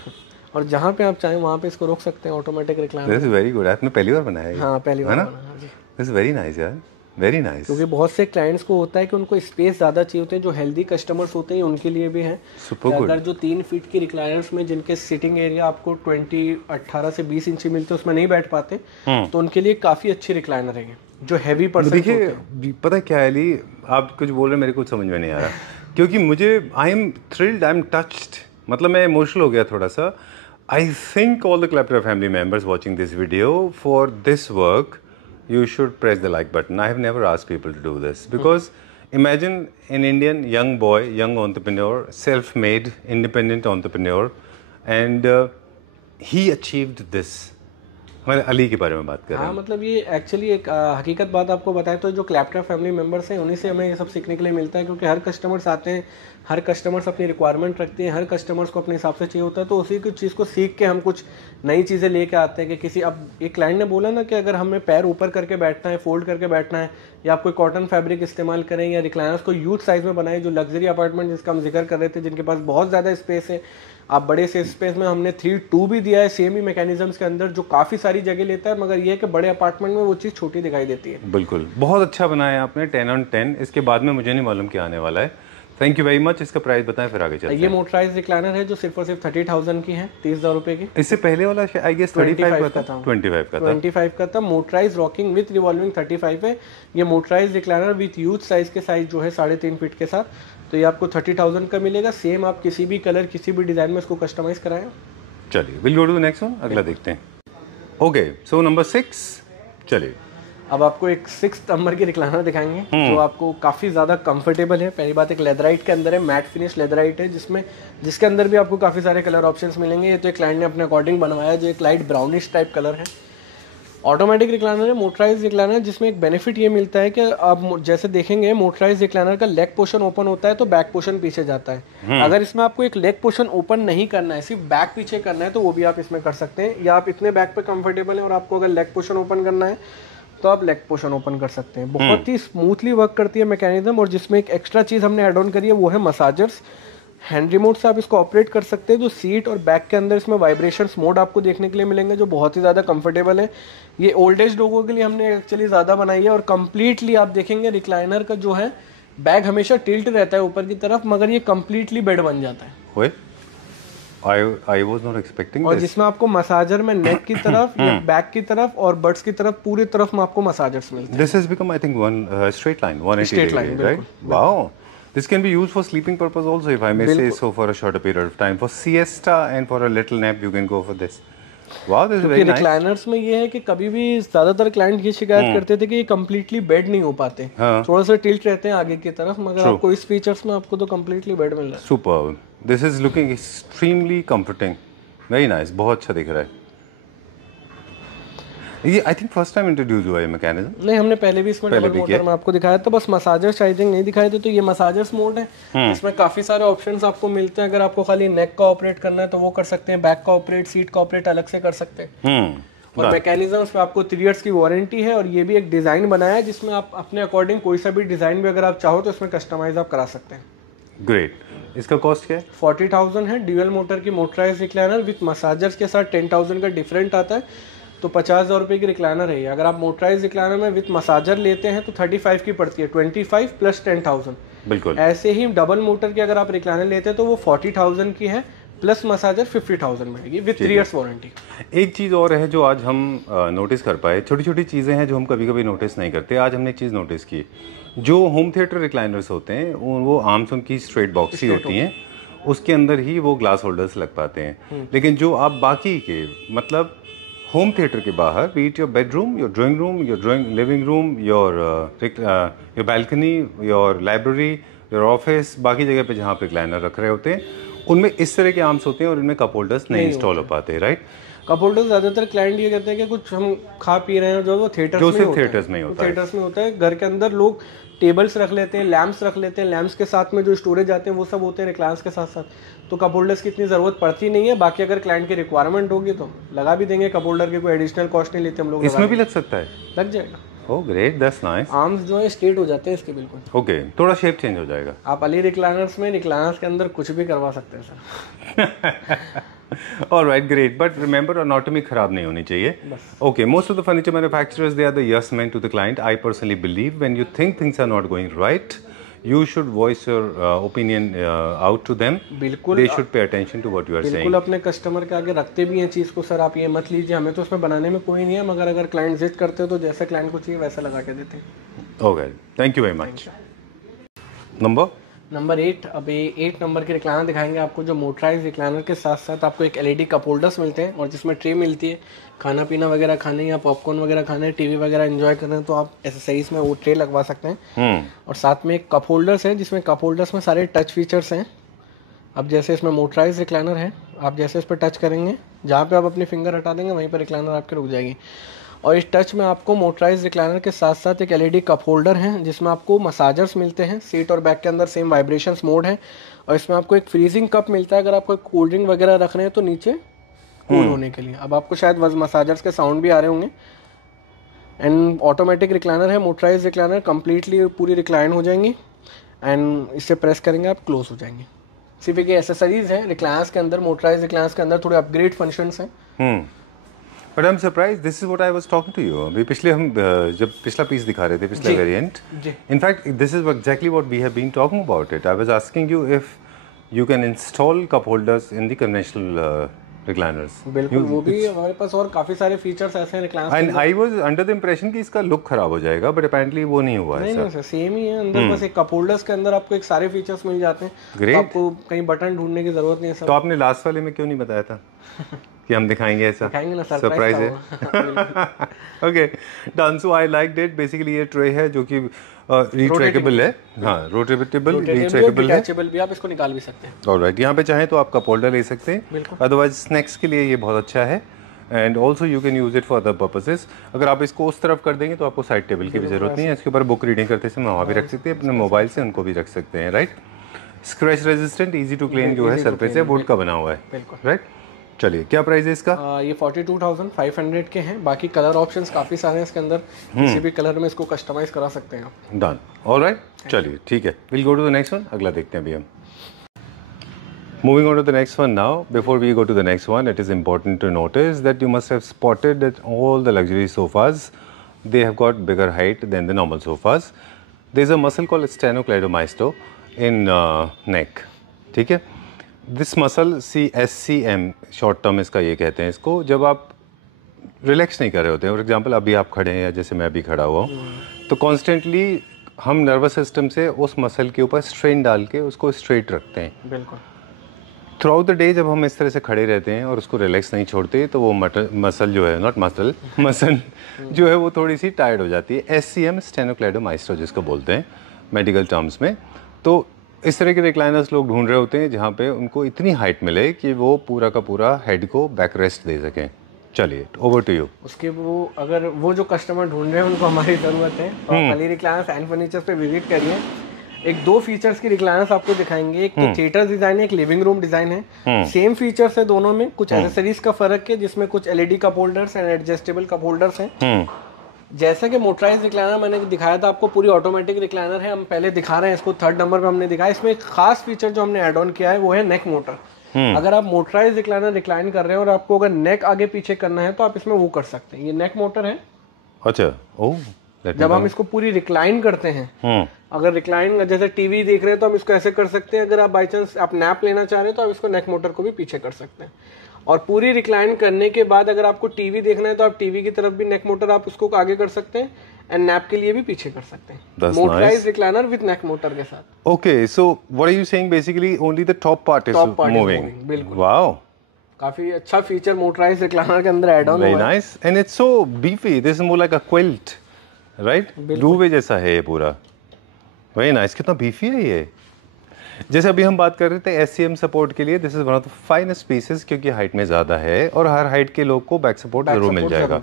और जहाँ पे आप चाहें वहाँ पे इसको रोक सकते हैं, automatic recliner. This is very good. आपने पहली बार बनाया है? हाँ, पहली बार बनाया जी। दिस इज वेरी नाइस यार, वेरी नाइस। क्योंकि बहुत से क्लाइंट्स को होता है कि उनको स्पेस ज़्यादा चाहिए होते हैं, जो हेल्दी कस्टमर्स होते हैं उनके लिए भी है। अगर जो 3 फीट की रिक्लाइनर्स में जिनके सिटिंग एरिया आपको 18 से 20 इंच मिलते हैं, उसमें नहीं बैठ पाते, तो उनके लिए काफ़ी अच्छी रिक्लाइनर है जो हैवी पर्सन। देखिए पता क्या है अली, आप कुछ बोल रहे हैं, मेरे कुछ समझ में नहीं आ रहा क्योंकि मुझे I am thrilled, I am touched, मतलब मैं इमोशनल हो गया थोड़ा सा। I think all the clapter family members watching this video, for this work you should press the like button. I have never asked people to do this because imagine an Indian young boy, young entrepreneur, self-made, independent entrepreneur, and he achieved this, हमारे अली के बारे में बात कर रहे हैं। हाँ, मतलब ये एक्चुअली एक हकीकत बात आपको बताएं तो जो क्लैप्टर फैमिली मेंबर्स हैं उन्हीं से हमें ये सब सीखने के लिए मिलता है, क्योंकि हर कस्टमर्स आते हैं, हर कस्टमर्स अपनी रिक्वायरमेंट रखते हैं, हर कस्टमर्स को अपने हिसाब से चाहिए होता है, तो उसी कुछ चीज़ को सीख के हम कुछ नई चीज़ें लेके आते हैं कि किसी, अब एक क्लाइंट ने बोला ना कि अगर हमें पैर ऊपर करके बैठना है, फोल्ड करके बैठना है, या आप कोई कॉटन फैब्रिक इस्तेमाल करें या रिक्लाइनर्स को यूथ साइज़ में बनाए, जो लग्जरी अपार्टमेंट जिसका हम जिक्र कर रहे थे, जिनके पास बहुत ज़्यादा स्पेस है, आप बड़े से स्पेस में हमने 3-2 भी दिया है सेम ही मैकेनिज्म्स के अंदर, जो काफ़ी सारी जगह लेता है, मगर ये है कि बड़े अपार्टमेंट में वो चीज़ छोटी दिखाई देती है। बिल्कुल, बहुत अच्छा बनाया आपने, 10/10। इसके बाद में मुझे नहीं मालूम क्या आने वाला है। Thank you very much. इसका प्राइस बताएं फिर आगे चलते हैं। ये मोटराइज रिक्लाइनर है जो सिर्फ और सिर्फ 30,000 की है, 30,000 रुपए की। इससे पहले वाला आई गेस 25 का था। 25 का था। मोटराइज रॉकिंग विथ रिवॉल्विंग 35 है। ये motorise recliner with youth size के साइज जो है 3.5 फीट के साथ, तो ये आपको 30,000 का मिलेगा। सेम आप किसी भी कलर किसी भी डिजाइन में इसको कस्टमाइज कराएं। चलिए will go to the next one, अगला देखते हैं। ओके, सो नंबर 6, चलिए अब आपको एक 6 नंबर की रिक्लाइनर दिखाएंगे जो आपको काफ़ी ज़्यादा कंफर्टेबल है। पहली बात, एक लेदराइट के अंदर है, मैट फिनिश लेदराइट है, जिसके अंदर भी आपको काफ़ी सारे कलर ऑप्शंस मिलेंगे। ये तो एक क्लाइंट ने अपने अकॉर्डिंग बनवाया, जो एक लाइट ब्राउनिश टाइप कलर है। ऑटोमेटिक रिक्लाइनर है, मोटराइज रिक्लाइनर, जिसमें एक बेनिफिट ये मिलता है कि आप जैसे देखेंगे मोटराइज रिक्लाइनर का लेग पोर्शन ओपन होता है तो बैक पोर्शन पीछे जाता है। अगर इसमें आपको एक लेग पोर्शन ओपन नहीं करना है, सिर्फ बैक पीछे करना है, तो वो भी आप इसमें कर सकते हैं। या आप इतने बैक पे कंफर्टेबल हैं और आपको अगर लेग पोर्शन ओपन करना है तो आप लेग पोर्शन ओपन कर सकते हैं। बहुत ही स्मूथली वर्क करती है मैकेनिज्म। और जिसमें एक एक्स्ट्रा चीज़ हमने ऐड ऑन करी है वो है मसाजर्स। हैंड रिमोट से आप इसको ऑपरेट कर सकते हैं। जो सीट और बैक के अंदर इसमें वाइब्रेशंस मोड आपको देखने के लिए मिलेंगे, जो बहुत ही ज़्यादा कंफर्टेबल है। ये ओल्ड एज लोगों के लिए हमने एक्चुअली ज़्यादा बनाई है। और कंप्लीटली आप देखेंगे रिक्लाइनर का जो है बैग हमेशा टिल्ट रहता है ऊपर की तरफ, मगर ये कंप्लीटली बेड बन जाता है। I was not expecting और this. जिसमें आपको मसाजर में नेक की तरफ, बैक की तरफ और बट्स की तरफ, पूरी तरफ में आपको मसाजर्स मिलते हैं। This has become, I think, one straight line, 180 Straight line, degree, right? Wow. This can be used for sleeping purpose also, if I may say so, for a shorter period of time. For siesta and for a little nap, you can go for this. Wow, this is very nice. Recliners में ये है कि कभी भी ज्यादातर client ये शिकायत करते थे कि ये कम्प्लीटली बेड नहीं हो पाते, थोड़ा सा टिल्ट रहते हैं आगे की तरफ, मगर आपको इस फीचर्स में आपको तो कम्प्लीटली बेड मिल रहा है। Superb. This is looking extremely comforting. Very nice. बहुत अच्छा दिख रहा है। ये I think first time introduce हुआ है मैकेनिज्म। नहीं, हमने पहले भी इसमें डबल मोटर में आपको दिखाया था, बस मसाजर्स आई थिंक नहीं दिखाए थे। तो ये मसाजर्स मोड है, इसमें काफी सारे ऑप्शंस आपको मिलते हैं। अगर आपको खाली नेक का ऑपरेट करना है तो वो कर सकते हैं, बैक का ऑपरेट, सीट का ऑपरेट अलग से कर सकते हैं। और मैकेनिज्म्स पे आपको 3 इयर्स की वारंटी है। और ये भी एक डिजाइन बनाया है जिसमें आप अपने अकॉर्डिंग कोई सा भी डिजाइन भी अगर आप चाहो तो इसमें कस्टमाइज आप करा सकते हैं। ग्रेट। इसका कॉस्ट क्या है? 40,000 है। ड्यूअल मोटर की मोटराइज रिक्लाइनर विथ मसाजर्स के साथ 10,000 का डिफरेंट आता है, तो 50,000 रुपये की रिक्लाइनर है। अगर आप मोटराइज रिक्लाइनर में विथ मसाजर लेते हैं तो 35 की पड़ती है, 25 प्लस 10,000। बिल्कुल। ऐसे ही डबल मोटर की अगर आप रिक्लाइनर लेते हैं तो वो 40,000 की है, प्लस मसाजर 50,000 मिलेगी विथ 3 इयर्स वारंटी। एक चीज़ और है जो आज हम नोटिस कर पाए, छोटी छोटी चीज़ें हैं जो हम कभी कभी नोटिस नहीं करते। आज हमने एक चीज़ नोटिस की, जो होम थिएटर रिक्लाइनर्स होते हैं वो आर्म्स उनकी स्ट्रेट बॉक्स ही होती हैं, उसके अंदर ही वो ग्लास होल्डर्स लग पाते हैं। लेकिन जो आप बाकी के मतलब होम थिएटर के बाहर, B it your bedroom, your drawing room, your living room, your balcony, your library, your office, बाकी जगह पे जहाँ पे रिक्लाइनर रख रहे होते हैं उनमें इस तरह के आर्म्स होते हैं और इनमें कप होल्डर्स नहीं इंस्टॉल हो पाते, राइट? कप होल्डर्स ज्यादातर क्लाइंट ये कहते हैं कि कुछ हम खा पी रहे हैं जो वो थिएटर्स में होता है। थिएटर्स में होता है। घर के अंदर लोग टेबल्स रख लेते हैं, लैंप्स रख लेते हैं, लैंप्स के साथ में जो स्टोरेज आते हैं वो सब होते हैं रिक्लाइनर्स के साथ साथ, तो कप होल्डर्स की इतनी जरूरत पड़ती नहीं है। बाकी अगर क्लाइंट की रिक्वायरमेंट होगी तो लगा भी देंगे, कप होल्डर की कोई एडिशनल कॉस्ट नहीं लेते हम लोग। इसमें भी लग सकता है? लग जाएगा। Oh great, that's nice. Arms जो है स्ट्रेट हो जाते हैं इसके बिल्कुल। ओके, थोड़ा शेप चेंज हो जाएगा। आप अली रिक्लाइनर्स में रिक्लाइनर्स के अंदर कुछ भी करवा सकते हैं sir. Alright, great. But remember, anatomy खराब नहीं होनी चाहिए. Okay, most of the furniture manufacturers, they are the yes men to the client. I personally believe when you think things are not going right, you should voice your opinion out to them. बिल्कुल। They should pay attention to what you are saying. बिल्कुल अपने customer के आगे रखते भी हैं चीज़ को, sir आप ये मत लीजिए, हमें तो उसमें बनाने में कोई नहीं है, मगर अगर क्लाइंट जिद करते हो तो जैसा क्लाइंट को चाहिए वैसा लगा के देते हैं। Okay, thank you very much. Number 8। अब ये 8 नंबर के रिक्लाइनर दिखाएंगे आपको, जो मोटराइज रिक्लाइनर के साथ साथ आपको एक LED कप होल्डर्स मिलते हैं और जिसमें ट्रे मिलती है। खाना पीना वगैरह खाने या पॉपकॉर्न वगैरह खाने, टीवी वगैरह एंजॉय कर रहे हैं तो आप एक्सेसरीज में वो ट्रे लगवा सकते हैं। और साथ में एक कप होल्डर्स है जिसमें कप होल्डर्स में सारे टच फीचर्स हैं। अब जैसे इसमें मोटराइज रिक्लाइनर है, आप जैसे इस पर टच करेंगे, जहाँ पे आप अपनी फिंगर हटा देंगे वहीं पर रिक्लाइनर आपकी रुक जाएगी। और इस टच में आपको मोटराइज रिक्लाइनर के साथ साथ एक एलईडी कप होल्डर है जिसमें आपको मसाजर्स मिलते हैं। सीट और बैक के अंदर सेम वाइब्रेशंस मोड है। और इसमें आपको एक फ्रीजिंग कप मिलता है, अगर आपको कोल्ड ड्रिंक वगैरह रख रहे हैं तो नीचे कूल होने के लिए। अब आपको शायद मसाजर्स के साउंड भी आ रहे होंगे। एंड ऑटोमेटिक रिक्लाइनर है, मोटराइज रिक्लाइनर, कंप्लीटली पूरी रिक्लाइन हो जाएंगी एंड इससे प्रेस करेंगे आप क्लोज हो जाएंगे। सिर्फ एक एसेसरीज है रिक्लाइनर्स के अंदर, मोटराइज रिक्लाइनर्स के अंदर थोड़े अपग्रेड फंक्शंस हैं। But I am surprise, this is what I was talking to you. अभी पिछले हम जब पिछला पीस दिखा रहे थे, पिछला variant, in fact this is exactly what we have been talking about it. I was asking you if you can install cup holders in the conventional recliners. बिल्कुल, वो भी हमारे पास और काफी सारे फीचर्स ऐसे हैं recliners. And I was under the impression कि इसका लुक खराब हो जाएगा, बट अपेरेंटली वो नहीं हुआ है। नहीं, सेम ही है अंदर, बस एक कप होल्डर्स के अंदर आपको एक सारे फीचर्स मिल जाते हैं। Great. तो आपको कहीं बटन ढूंढने की जरूरत नहीं है। सब तो आपने लास्ट वाले में क्यों नहीं बताया था कि हम दिखाएंगे ऐसा? दिखाएंगे ना, सरप्राइज है। Okay done. So I like it. Basically ये ट्रे है जो कि रिट्रैक्टेबल है। हाँ, रोटेटेबल, रिट्रैक्टेबल है, डिटैचेबल भी, आप इसको निकाल भी सकते हैं। ऑलराइट, यहाँ पे चाहें तो आप कप होल्डर ले सकते हैं। अदरवाइज स्नैक्स के लिए ये बहुत अच्छा है and also you can use it for other purposes. अगर आप इसको उस तरफ कर देंगे तो आपको साइड टेबल की भी जरूरत नहीं है। इसके ऊपर बुक रीडिंग करते समय वहाँ भी रख सकते हैं, अपने मोबाइल से उनको भी रख सकते हैं। Right, scratch resistant, easy to clean जो है सरफेस है, वुड का बना हुआ है। राइट, चलिए क्या प्राइस है इसका? ये 42,500 के हैं। बाकी कलर ऑप्शंस काफी सारे हैं इसके अंदर, किसी भी कलर में इसको कस्टमाइज करा सकते हैं आप। डन, ऑलराइट, चलिए ठीक है, will go to the next one. अगला देखते हैं अभी हम। Moving on to the next one now. Before we go to the next one, it is important to notice that you must have spotted that all the luxury sofas, they have got bigger height than the normal sofas. There is a muscle called sternocleidomastoid in neck. ठीक है, this muscle SCM short term इसका ये कहते हैं इसको। जब आप relax नहीं कर रहे होते हैं, फॉर एग्जांपल अभी आप खड़े हैं या जैसे मैं अभी खड़ा हुआ हूँ, तो कॉन्स्टेंटली हम नर्वस सिस्टम से उस मसल के ऊपर स्ट्रेन डाल के उसको स्ट्रेट रखते हैं। बिल्कुल, थ्रू आउट द डे जब हम इस तरह से खड़े रहते हैं और उसको रिलैक्स नहीं छोड़ते तो वो मसल जो है, नॉट मसल जो है वो थोड़ी सी टायर्ड हो जाती है। SCM स्टेनोक्लेडोमाइस्टो जिसको बोलते हैं मेडिकल टर्म्स में। तो इस तरह के रिक्लाइनर्स लोग ढूंढ रहे होते हैं जहाँ पे उनको इतनी हाइट मिले कि वो पूरा का पूरा हेड को बैक रेस्ट दे सकें। चलिए, ओवर टू यू। उसके वो अगर वो जो कस्टमर ढूंढ रहे हैं उनको हमारी ज़रूरत है, और खाली रिक्लाइनर्स एंड फर्नीचर पे विजिट करिए। एक दो फीचर्स की रिक्लाइनर्स आपको दिखाएंगे। एक तो थिएटर डिजाइन है, एक लिविंग रूम डिजाइन है। सेम फीचर्स है दोनों में, कुछ एसेसरीज का फर्क है जिसमें कुछ LED cup holders and adjustable cup holders हैं। जैसे कि मोटराइज रिक्लाइनर मैंने दिखाया था आपको, पूरी ऑटोमेटिक रिक्लाइनर है, हम पहले दिखा रहे हैं इसको, 3rd नंबर पे हमने दिखाया। इसमें एक खास फीचर जो हमने ऐड ऑन किया है वो है नेक मोटर। अगर आप मोटराइज रिक्लाइनर रिक्लाइन कर रहे हैं और आपको अगर नेक आगे पीछे करना है तो आप इसमें वो कर सकते हैं। ये नेक मोटर है। अच्छा, ओह, जब हम इसको पूरी रिक्लाइन करते हैं, अगर रिक्लाइन जैसे टीवी देख रहे हैं तो हम इसको ऐसे कर सकते हैं। अगर आप बाई चांस आप नैप लेना चाह रहे हैं तो आप इसको नेक मोटर को भी पीछे कर सकते हैं। और पूरी रिक्लाइन करने के बाद अगर आपको टीवी देखना है तो आप टीवी की तरफ भी नेक मोटर आप उसको आगे कर सकते हैं एंड नैप के लिए भी पीछे कर सकते हैं। Motorise recliner with neck motor के साथ। Okay, so what are you saying, basically only the top part is moving. बिल्कुल, वाओ, काफी अच्छा फीचर मोटराइज रिक्लाइनर के अंदर ऐड ऑन हुआ है। Very nice and it's so beefy, this is more like a quilt, right? Duvet जैसा है ये पूरा। वेरी नाइस, कितना बीफी है ये। जैसे अभी हम बात कर रहे थे SCM सपोर्ट के लिए, this is one of the finest pieces, क्योंकि हाइट में ज़्यादा है और हर हाइट के लोग को बैक सपोर्ट जरूर मिल जाएगा।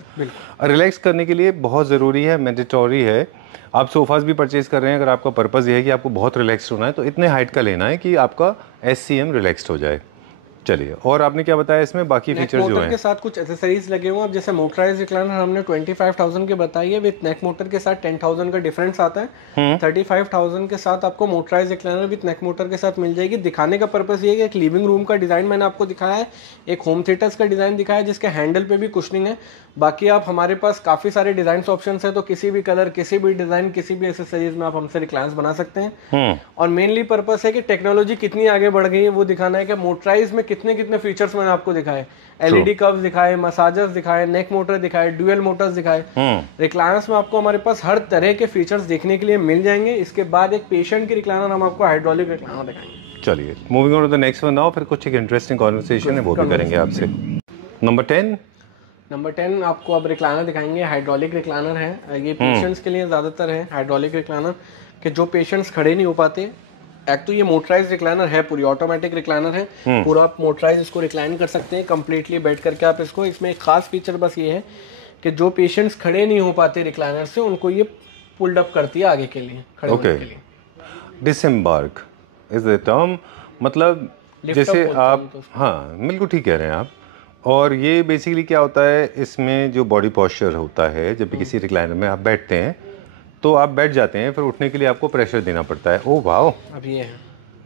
रिलैक्स करने के लिए बहुत ज़रूरी है, मैंडेटरी है। आप सोफाज भी परचेज कर रहे हैं, अगर आपका पर्पज़ ये है कि आपको बहुत रिलैक्स्ड होना है तो इतने हाइट का लेना है कि आपका SCM रिलैक्स्ड हो जाए। चलिए, और आपने क्या बताया इसमें बाकी फीचर्स जो हैं? के साथ कुछ एक्सेसरीज लगे हुए हैं। जैसे मोटराइज रिक्लाइनर हमने 25,000 के बताई है, विद नेक मोटर के साथ 10,000 का डिफरेंस आता है। 35,000 के साथ आपको motorise recliner with neck motor के साथ मिल जाएगी। दिखाने का पर्पस ये है कि एक लिविंग रूम का डिजाइन मैंने आपको दिखाया है, एक होम थिएटर्स का डिजाइन दिखाया है जिसके हैंडल पे भी कुशनिंग है। बाकी आप हमारे पास काफी सारे डिजाइन ऑप्शन है, तो किसी भी कलर, किसी भी डिजाइन, किसी भी एक्सेसरीज में आप हमसे रिक्लाइनर्स बना सकते हैं। और मेनली पर्पस है कि टेक्नोलॉजी कितनी आगे बढ़ गई है वो दिखाना है कि मोटराइज में कितने कितने फीचर्स मैंने आपको दिखाए। LED कर्व्स दिखाए, मसाजर्स दिखाए, नेक मोटर दिखाए, ड्यूअल मोटर्स दिखाए। रिक्लाइनर्स में आपको हमारे पास हर तरह के फीचर्स देखने के लिए मिल जाएंगे। इसके बाद एक पेशेंट की रिक्लाइनर हम आपको हाइड्रोलिक रिक्लाइनर दिखाएंगे। चलिए, moving on to the next one now, फिर कुछ एक इंटरेस्टिंग कन्वर्सेशन है वो भी करेंगे आपसे। नंबर 10 आपको अब रिक्लाइनर दिखाएंगे, हाइड्रोलिक रिक्लाइनर है। ये पेशेंट्स के लिए ज्यादातर है हाइड्रोलिक रिक्लाइनर, कि जो पेशेंट्स खड़े नहीं हो पाते, एक तो ये मोटराइज रिक्लाइनर है, पूरी ऑटोमेटिक रिक्लाइनर है, पूरा आप मोटराइज इसको रिक्लाइन कर सकते हैं कंप्लीटली बैठ करके आप इसको। इसमें एक खास फीचर बस ये है कि जो पेशेंट्स खड़े नहीं हो पाते रिक्लाइनर से, उनको ये पुल्ड अप करती है आगे के लिए, खड़े होने के लिए। डिसएम्बार्क इज द टर्म, मतलब जैसे आप, हाँ बिल्कुल ठीक कह रहे हैं आप। और ये बेसिकली क्या होता है, इसमें जो बॉडी पोस्चर होता है, जब भी किसी रिक्लाइनर में आप बैठते हैं तो आप बैठ जाते हैं, फिर उठने के लिए आपको प्रेशर देना पड़ता है। ओह वाओ, अब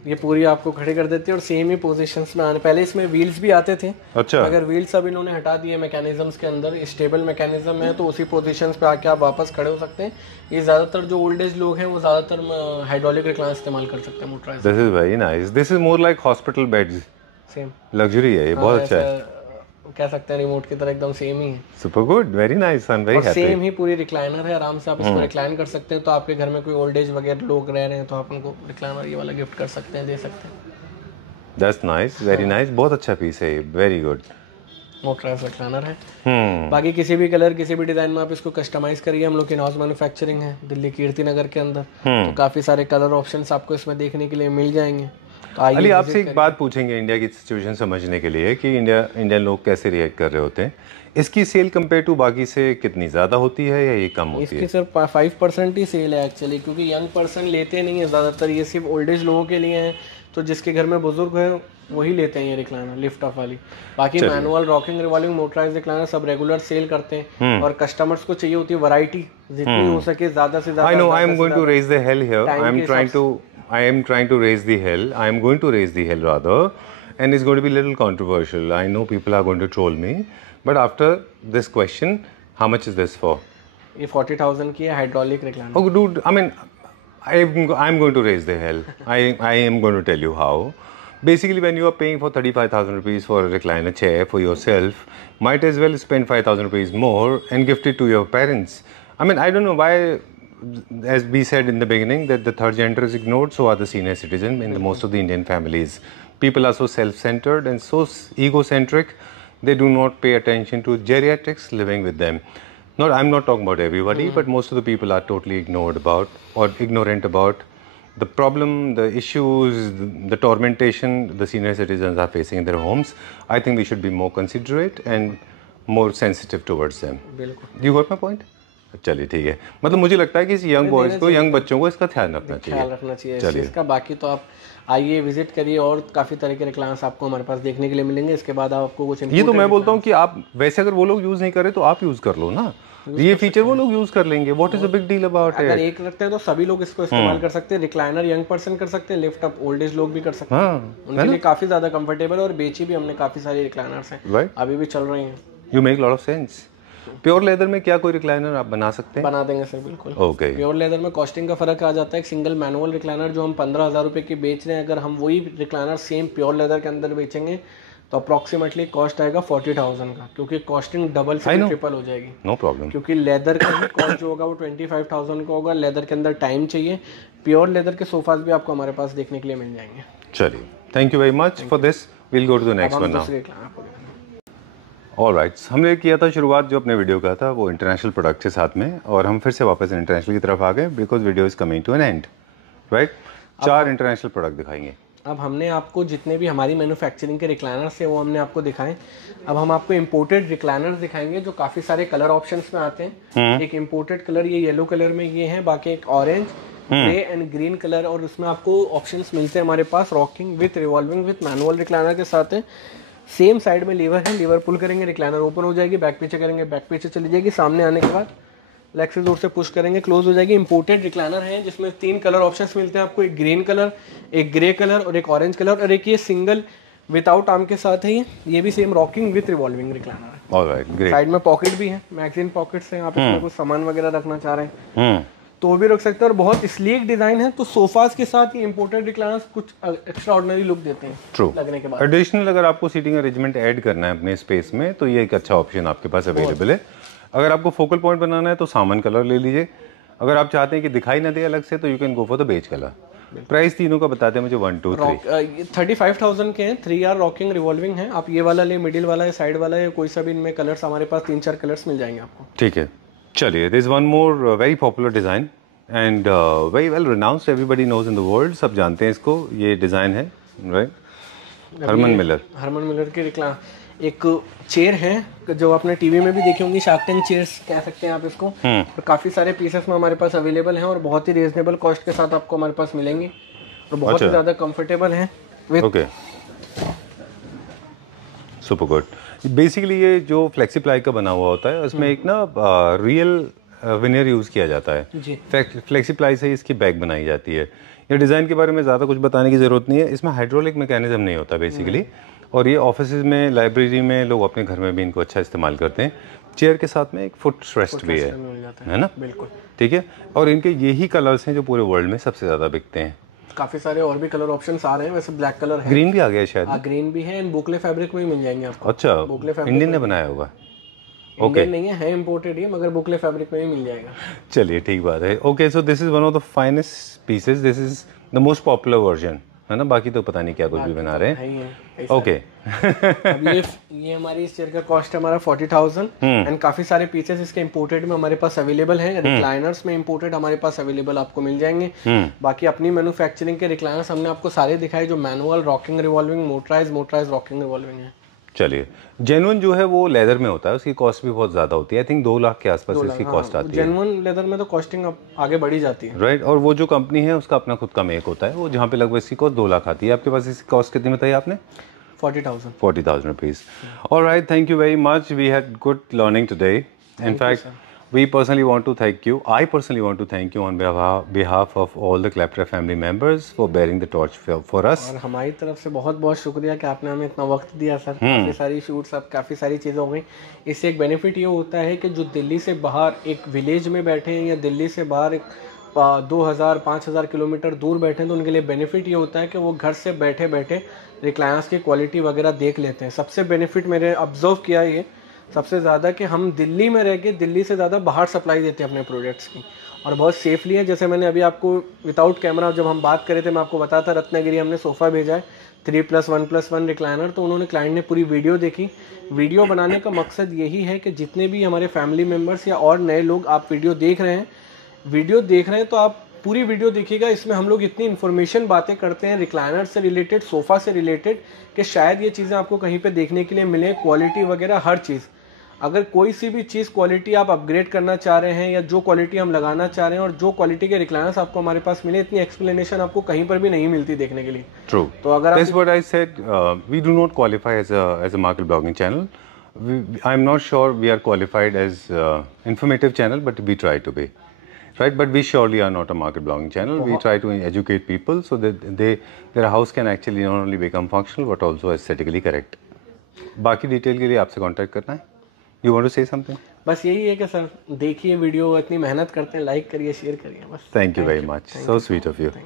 ये पूरी आपको खड़े कर देती है और सेम ही पोजीशंस में आने। पहले इसमें व्हील्स भी आते थे, अच्छा, अगर व्हील्स अब इन्होंने हटा दिए मैकेनिज्म्स के अंदर, स्टेबल मैकेनिज्म है, तो उसी पोजीशंस पे आके आप वापस खड़े हो सकते हैं। ये ज्यादातर जो ओल्ड एज लोग हैं वो ज्यादातर हाइड्रोलिक रिक्लाइन इस्तेमाल कर सकते हैं motorise. This is very nice, this is more like hospital beds, same luxury है ये, बहुत अच्छा है, कह सकते हैं रिमोट की तरह एकदम सेम ही है। Super good, very nice, I am very happy. Same ही पूरी रिक्लाइनर है, आराम से आप इसको रिक्लाइन कर सकते हैं। तो आपके घर में कोई ओल्ड एज वगैरह लोग रह रहे हैं तो आप उनको रिक्लाइनर ये वाला गिफ्ट कर सकते हैं, दे सकते हैं। दैट्स नाइस, वेरी नाइस, बहुत अच्छा पीस है ये, वेरी गुड। मोटराइज रिक्लाइनर है। बाकी किसी भी कलर किसी भी डिजाइन में आप इसको कस्टमाइज करिए। हम लोग की हाउस मैन्युफैक्चरिंग है दिल्ली कीर्ति नगर के अंदर, तो काफी सारे कलर ऑप्शंस आपको इसमें देखने के लिए मिल जाएंगे। तो अली आपसे एक बात पूछेंगे इंडिया की सिचुएशन समझने के लिए कि इंडियन लोग कैसे रिएक्ट कर रहे होते हैं। इसकी सेल कंपेयर टू बाकी से कितनी ज़्यादा होती है या ये कम होती है? इसकी सिर्फ 5% ही सेल है एक्चुअली, क्योंकि यंग पर्सन लेते नहीं है ज़्यादातर, ये सिर्फ ओल्ड एज लोगों के लिए है। तो जिसके घर में बुजुर्ग है वही लेते हैं ये रिक्लाइनर लिफ्ट ऑफ वाली। बाकी manual, rocking, revolving, motorise recliner सब रेगुलर सेल करते हैं। और कस्टमर्स को चाहिए होती है वैरायटी, जितनी हो सके ज़्यादा से ज़्यादा। I know, I am going to raise the hell here, I am trying to raise the hell. I am going to raise the hell rather, and it's going to be a little controversial. I know people are going to troll me, but after this question, how much is this for? ये 40,000 की है hydraulic recliner. Oh, dude, I mean, I'm going to raise the hell. I am going to tell you how. Basically, when you are paying for 35,000 rupees for a recliner chair for yourself, might as well spend 5,000 rupees more and gift it to your parents. I mean, I don't know why. As we said in the beginning, that the third gender is ignored, so are the senior citizen in the most of the Indian families. People are so self-centered and so egocentric, they do not pay attention to geriatrics living with them. I'm not talking about everybody, but most of the people are totally ignored about or ignorant about the problem, the issues, the tormentation the senior citizens are facing in their homes. I think we should be more considerate and more sensitive towards them. You got my point? चलिए ठीक है, मतलब मुझे लगता है कि इस young boys को, यंग बच्चों को इसका ध्यान रखना चाहिए। चलिए इसका बाकी तो आप आइए विजिट करिए, और काफी तरह के रिक्लाइनर्स आपको हमारे पास देखने के लिए मिलेंगे। इसके बाद आपको कुछ ये तो मैं बोलता हूँ कि आप वैसे अगर वो लोग यूज नहीं करे तो आप यूज कर लो ना, ये फीचर वो लोग यूज कर लेंगे। What is the big deal about it? अगर एक रखते हैं तो सभी लोग इसको इस्तेमाल कर सकते हैं। रिक्लाइनर यंग पर्सन कर सकते हैं, लिफ्ट अप ओल्ड एज लोग भी कर सकते हैं। उनके लिए काफी ज्यादा कंफर्टेबल, और बेची भी हमने काफी सारी रिक्लाइनर्स हैं, अभी भी चल रही हैं। You make lot of sense. Pure leather में क्या कोई रिक्लाइनर आप बना सकते हैं? बना देंगे सर, बिल्कुल। ओके। प्योर लेदर में कॉस्टिंग का फर्क आ जाता है। एक सिंगल मैनुअल रिक्लाइनर जो हम 15,000 रुपए की बेच रहे हैं, अगर हम वही रिक्लाइनर सेम प्योर लेदर के अंदर बेचेंगे तो अप्रोक्सीमेटली कॉस्ट आएगा 40,000 का, क्योंकि कॉस्टिंग डबल से ट्रिपल हो जाएगी। नो प्रॉब्लम, क्योंकि लेदर का ही कॉस्ट जो होगा वो 25,000 का होगा। लेदर के अंदर टाइम चाहिए। प्योर लेदर के सोफाज भी आपको हमारे पास देखने के लिए मिल जाएंगे। चलिए, thank you very much for this. Will go to the next one now. Alright, हमने किया था शुरुआत जो अपने वीडियो का था वो इंटरनेशनल प्रोडक्ट के साथ में, और हम फिर से वापस इंटरनेशनल की तरफ आ गए because video is coming to an end, right. 4 international product दिखाएंगे। अब हमने आपको जितने भी हमारी मैन्युफैक्चरिंग के रिक्लाइनर्स है वो हमने आपको दिखाएं। अब हम आपको इंपोर्टेड रिक्लाइनर्स दिखाएंगे जो काफ़ी सारे कलर ऑप्शंस में आते हैं। एक इंपोर्टेड कलर ये येलो कलर में ये है, बाकी एक orange, grey and green colour, और उसमें आपको ऑप्शंस मिलते हैं हमारे पास rocking with revolving with manual recliner के साथ है। सेम साइड में लीवर है, लीवर पुल करेंगे रिक्लाइनर ओपन हो जाएगी, बैक पीछे करेंगे बैक पीछे चली जाएगी, सामने आने के बाद लेग से जोर से पुश करेंगे क्लोज हो जाएगी। इंपोर्टेड रिक्लाइनर है जिसमें 3 कलर ऑप्शंस मिलते हैं आपको, एक ग्रीन कलर, एक ग्रे कलर और एक ऑरेंज कलर, और एक ये सिंगल विदाउट आर्म के साथ है। ये भी same rocking with revolving recliner है। Alright, great. साइड में पॉकेट भी है, मैगजीन पॉकेट्स हैं, आप इसमें कुछ सामान वगैरह रखना चाह रहे हैं तो वो भी रख सकते हैं। और बहुत स्लीक डिजाइन है, तो सोफास के साथ ये इंपोर्टेड रिक्लाइनर्स कुछ एक्स्ट्रा ऑर्डिनरी लुक देते हैं। ट्रू, लगने के बाद एडिशनल अगर आपको सीटिंग अरेंजमेंट ऐड करना है अपने स्पेस में तो ये एक अच्छा ऑप्शन आपके पास अवेलेबल है। अगर आपको फोकल पॉइंट बनाना है तो सामान कलर ले लीजिए। अगर आप चाहते हैं कि दिखाई ना दे अलग से तो you can go for the beige colour. Price तीनों का बताते हैं मुझे 1, 2, 3। 35,000 के हैं, 3R रॉकिंग रिवॉल्विंग है। आप ये वाला ले, मिडिल वाला है, साइड वाला है, कोई सा भी इनमें कलर्स हमारे पास 3-4 कलर्स मिल जाएंगे आपको। ठीक है, चलिए। This one more very popular design and very well renounced, everybody knows in the world, सब जानते हैं इसको। ये डिज़ाइन है राइट, हरमन मिलर की एक चेयर है जो आपने टीवी में भी देखी होंगी, शार्क टैंक चेयर्स कह सकते हैं आप इसको। और काफ़ी सारे पीसेस में हमारे पास अवेलेबल हैं और बहुत ही रीजनेबल कॉस्ट के साथ आपको हमारे पास मिलेंगी और बहुत ही ज़्यादा कंफर्टेबल हैं। Okay, super good. बेसिकली ये जो फ्लेक्सीप्लाई का बना हुआ होता है उसमें एक ना रियल विनियर यूज़ किया जाता है जी। फ्लेक्सीप्लाई से इसकी बैग बनाई जाती है। ये डिज़ाइन के बारे में ज़्यादा कुछ बताने की ज़रूरत नहीं है, इसमें हाइड्रोलिक मैकेनिज्म नहीं होता बेसिकली। और ये ऑफिस में, लाइब्रेरी में, लोग अपने घर में भी इनको अच्छा इस्तेमाल करते हैं। चेयर के साथ में एक फुट रेस्ट भी है ना, बिल्कुल ठीक है। और इनके यही कलर्स हैं जो पूरे वर्ल्ड में सबसे ज़्यादा बिकते हैं। काफी सारे और भी कलर ऑप्शंस आ रहे हैं, वैसे ब्लैक कलर है, ग्रीन भी आ गया शायद। ग्रीन भी है, बोकले फैब्रिक में भी मिल जाएंगे आपको। अच्छा, इंडियन ने बनाया होगा? ओके, नहीं है इम्पोर्टेड ही, मगर बोकले फैब्रिक में भी मिल जाएगा। चलिए ठीक बात है। Okay, so this is one of the finest pieces, this is the most popular version, है ना? बाकी तो पता नहीं क्या कुछ भी बना रहे हैं। ओके, ये हमारी इस चेयर का कॉस्ट हमारा 40,000 एंड काफी सारे पीसेस इसके इंपोर्टेड में हमारे पास अवेलेबल हैं। रिक्लाइनर्स में इंपोर्टेड हमारे पास अवेलेबल आपको मिल जाएंगे। बाकी अपनी मैन्युफैक्चरिंग के रिक्लाइनर्स हमने आपको सारे दिखाए जो manual, rocking, revolving, motorise rocking revolving है। चलिए, जेन्युइन जो है वो लेदर में होता है, उसकी कॉस्ट भी बहुत ज़्यादा होती है। आई थिंक 2 लाख के आसपास इसकी कॉस्ट आती है। जेन्युइन लेदर में तो कॉस्टिंग आगे बढ़ी जाती है, राइट। और वो जो कंपनी है उसका अपना खुद का मेक होता है, वो जहाँ पे लगभग इसकी कॉस्ट 2 लाख आती है। आपके पास इसकी कॉस्ट कितनी बताई आपने? 40,000 rupees. Alright, thank you very much, we had good learning today. In fact we personally want to thank you, I personally want to thank you on behalf of all the Claptrap family members for bearing the torch for us. और हमारी तरफ से बहुत बहुत शुक्रिया कि आपने हमें इतना वक्त दिया सर। काफ़ी सारी शूट्स, अब काफ़ी सारी चीज़ें हो गई। इससे एक बेनिफिट ये होता है कि जो दिल्ली से बाहर एक विलेज में बैठे हैं या दिल्ली से बाहर एक 2,000-5,000 किलोमीटर दूर बैठे हैं, तो उनके लिए बेनिफिट ये होता है कि वो घर से बैठे बैठे रिक्लायंस की क्वालिटी वगैरह देख लेते हैं। सबसे बेनिफिट मैंने ऑब्जर्व किया ये सबसे ज़्यादा कि हम दिल्ली में रह के दिल्ली से ज़्यादा बाहर सप्लाई देते हैं अपने प्रोडक्ट्स की, और बहुत सेफली है। जैसे मैंने अभी आपको विदाउट कैमरा जब हम बात करे थे, मैं आपको बताया था रत्नागिरी हमने सोफ़ा भेजा है 3+1+1 रिक्लाइनर, तो उन्होंने, क्लाइंट ने पूरी वीडियो देखी। वीडियो बनाने का मकसद यही है कि जितने भी हमारे फैमिली मेम्बर्स या और नए लोग आप वीडियो देख रहे हैं तो आप पूरी वीडियो देखिएगा। इसमें हम लोग इतनी इन्फॉर्मेशन बातें करते हैं रिक्लाइनर से रिलेटेड, सोफ़ा से रिलेटेड, कि शायद ये चीज़ें आपको कहीं पे देखने के लिए मिले। क्वालिटी वगैरह हर चीज़, अगर कोई सी भी चीज़ क्वालिटी आप अपग्रेड करना चाह रहे हैं या जो क्वालिटी हम लगाना चाह रहे हैं और जो क्वालिटी के रिक्लायंस आपको हमारे पास मिले, इतनी एक्सप्लेनेशन आपको कहीं पर भी नहीं मिलती देखने के लिए। ट्रू। तो अगर that's what I said, we do not qualify as a market blogging channel. I'm not sure we are qualified as informative channel, but we try to be. Right, but we surely are not a market blogging channel. We try to educate people so that their house can actually not only become functional but also aesthetically correct. बाकी detail के लिए आपसे contact करना है। You want to say something? बस यही है कि सर देखिए वीडियो, इतनी मेहनत करते हैं, लाइक करिए, शेयर करिए बस। Thank you very much. So sweet of you.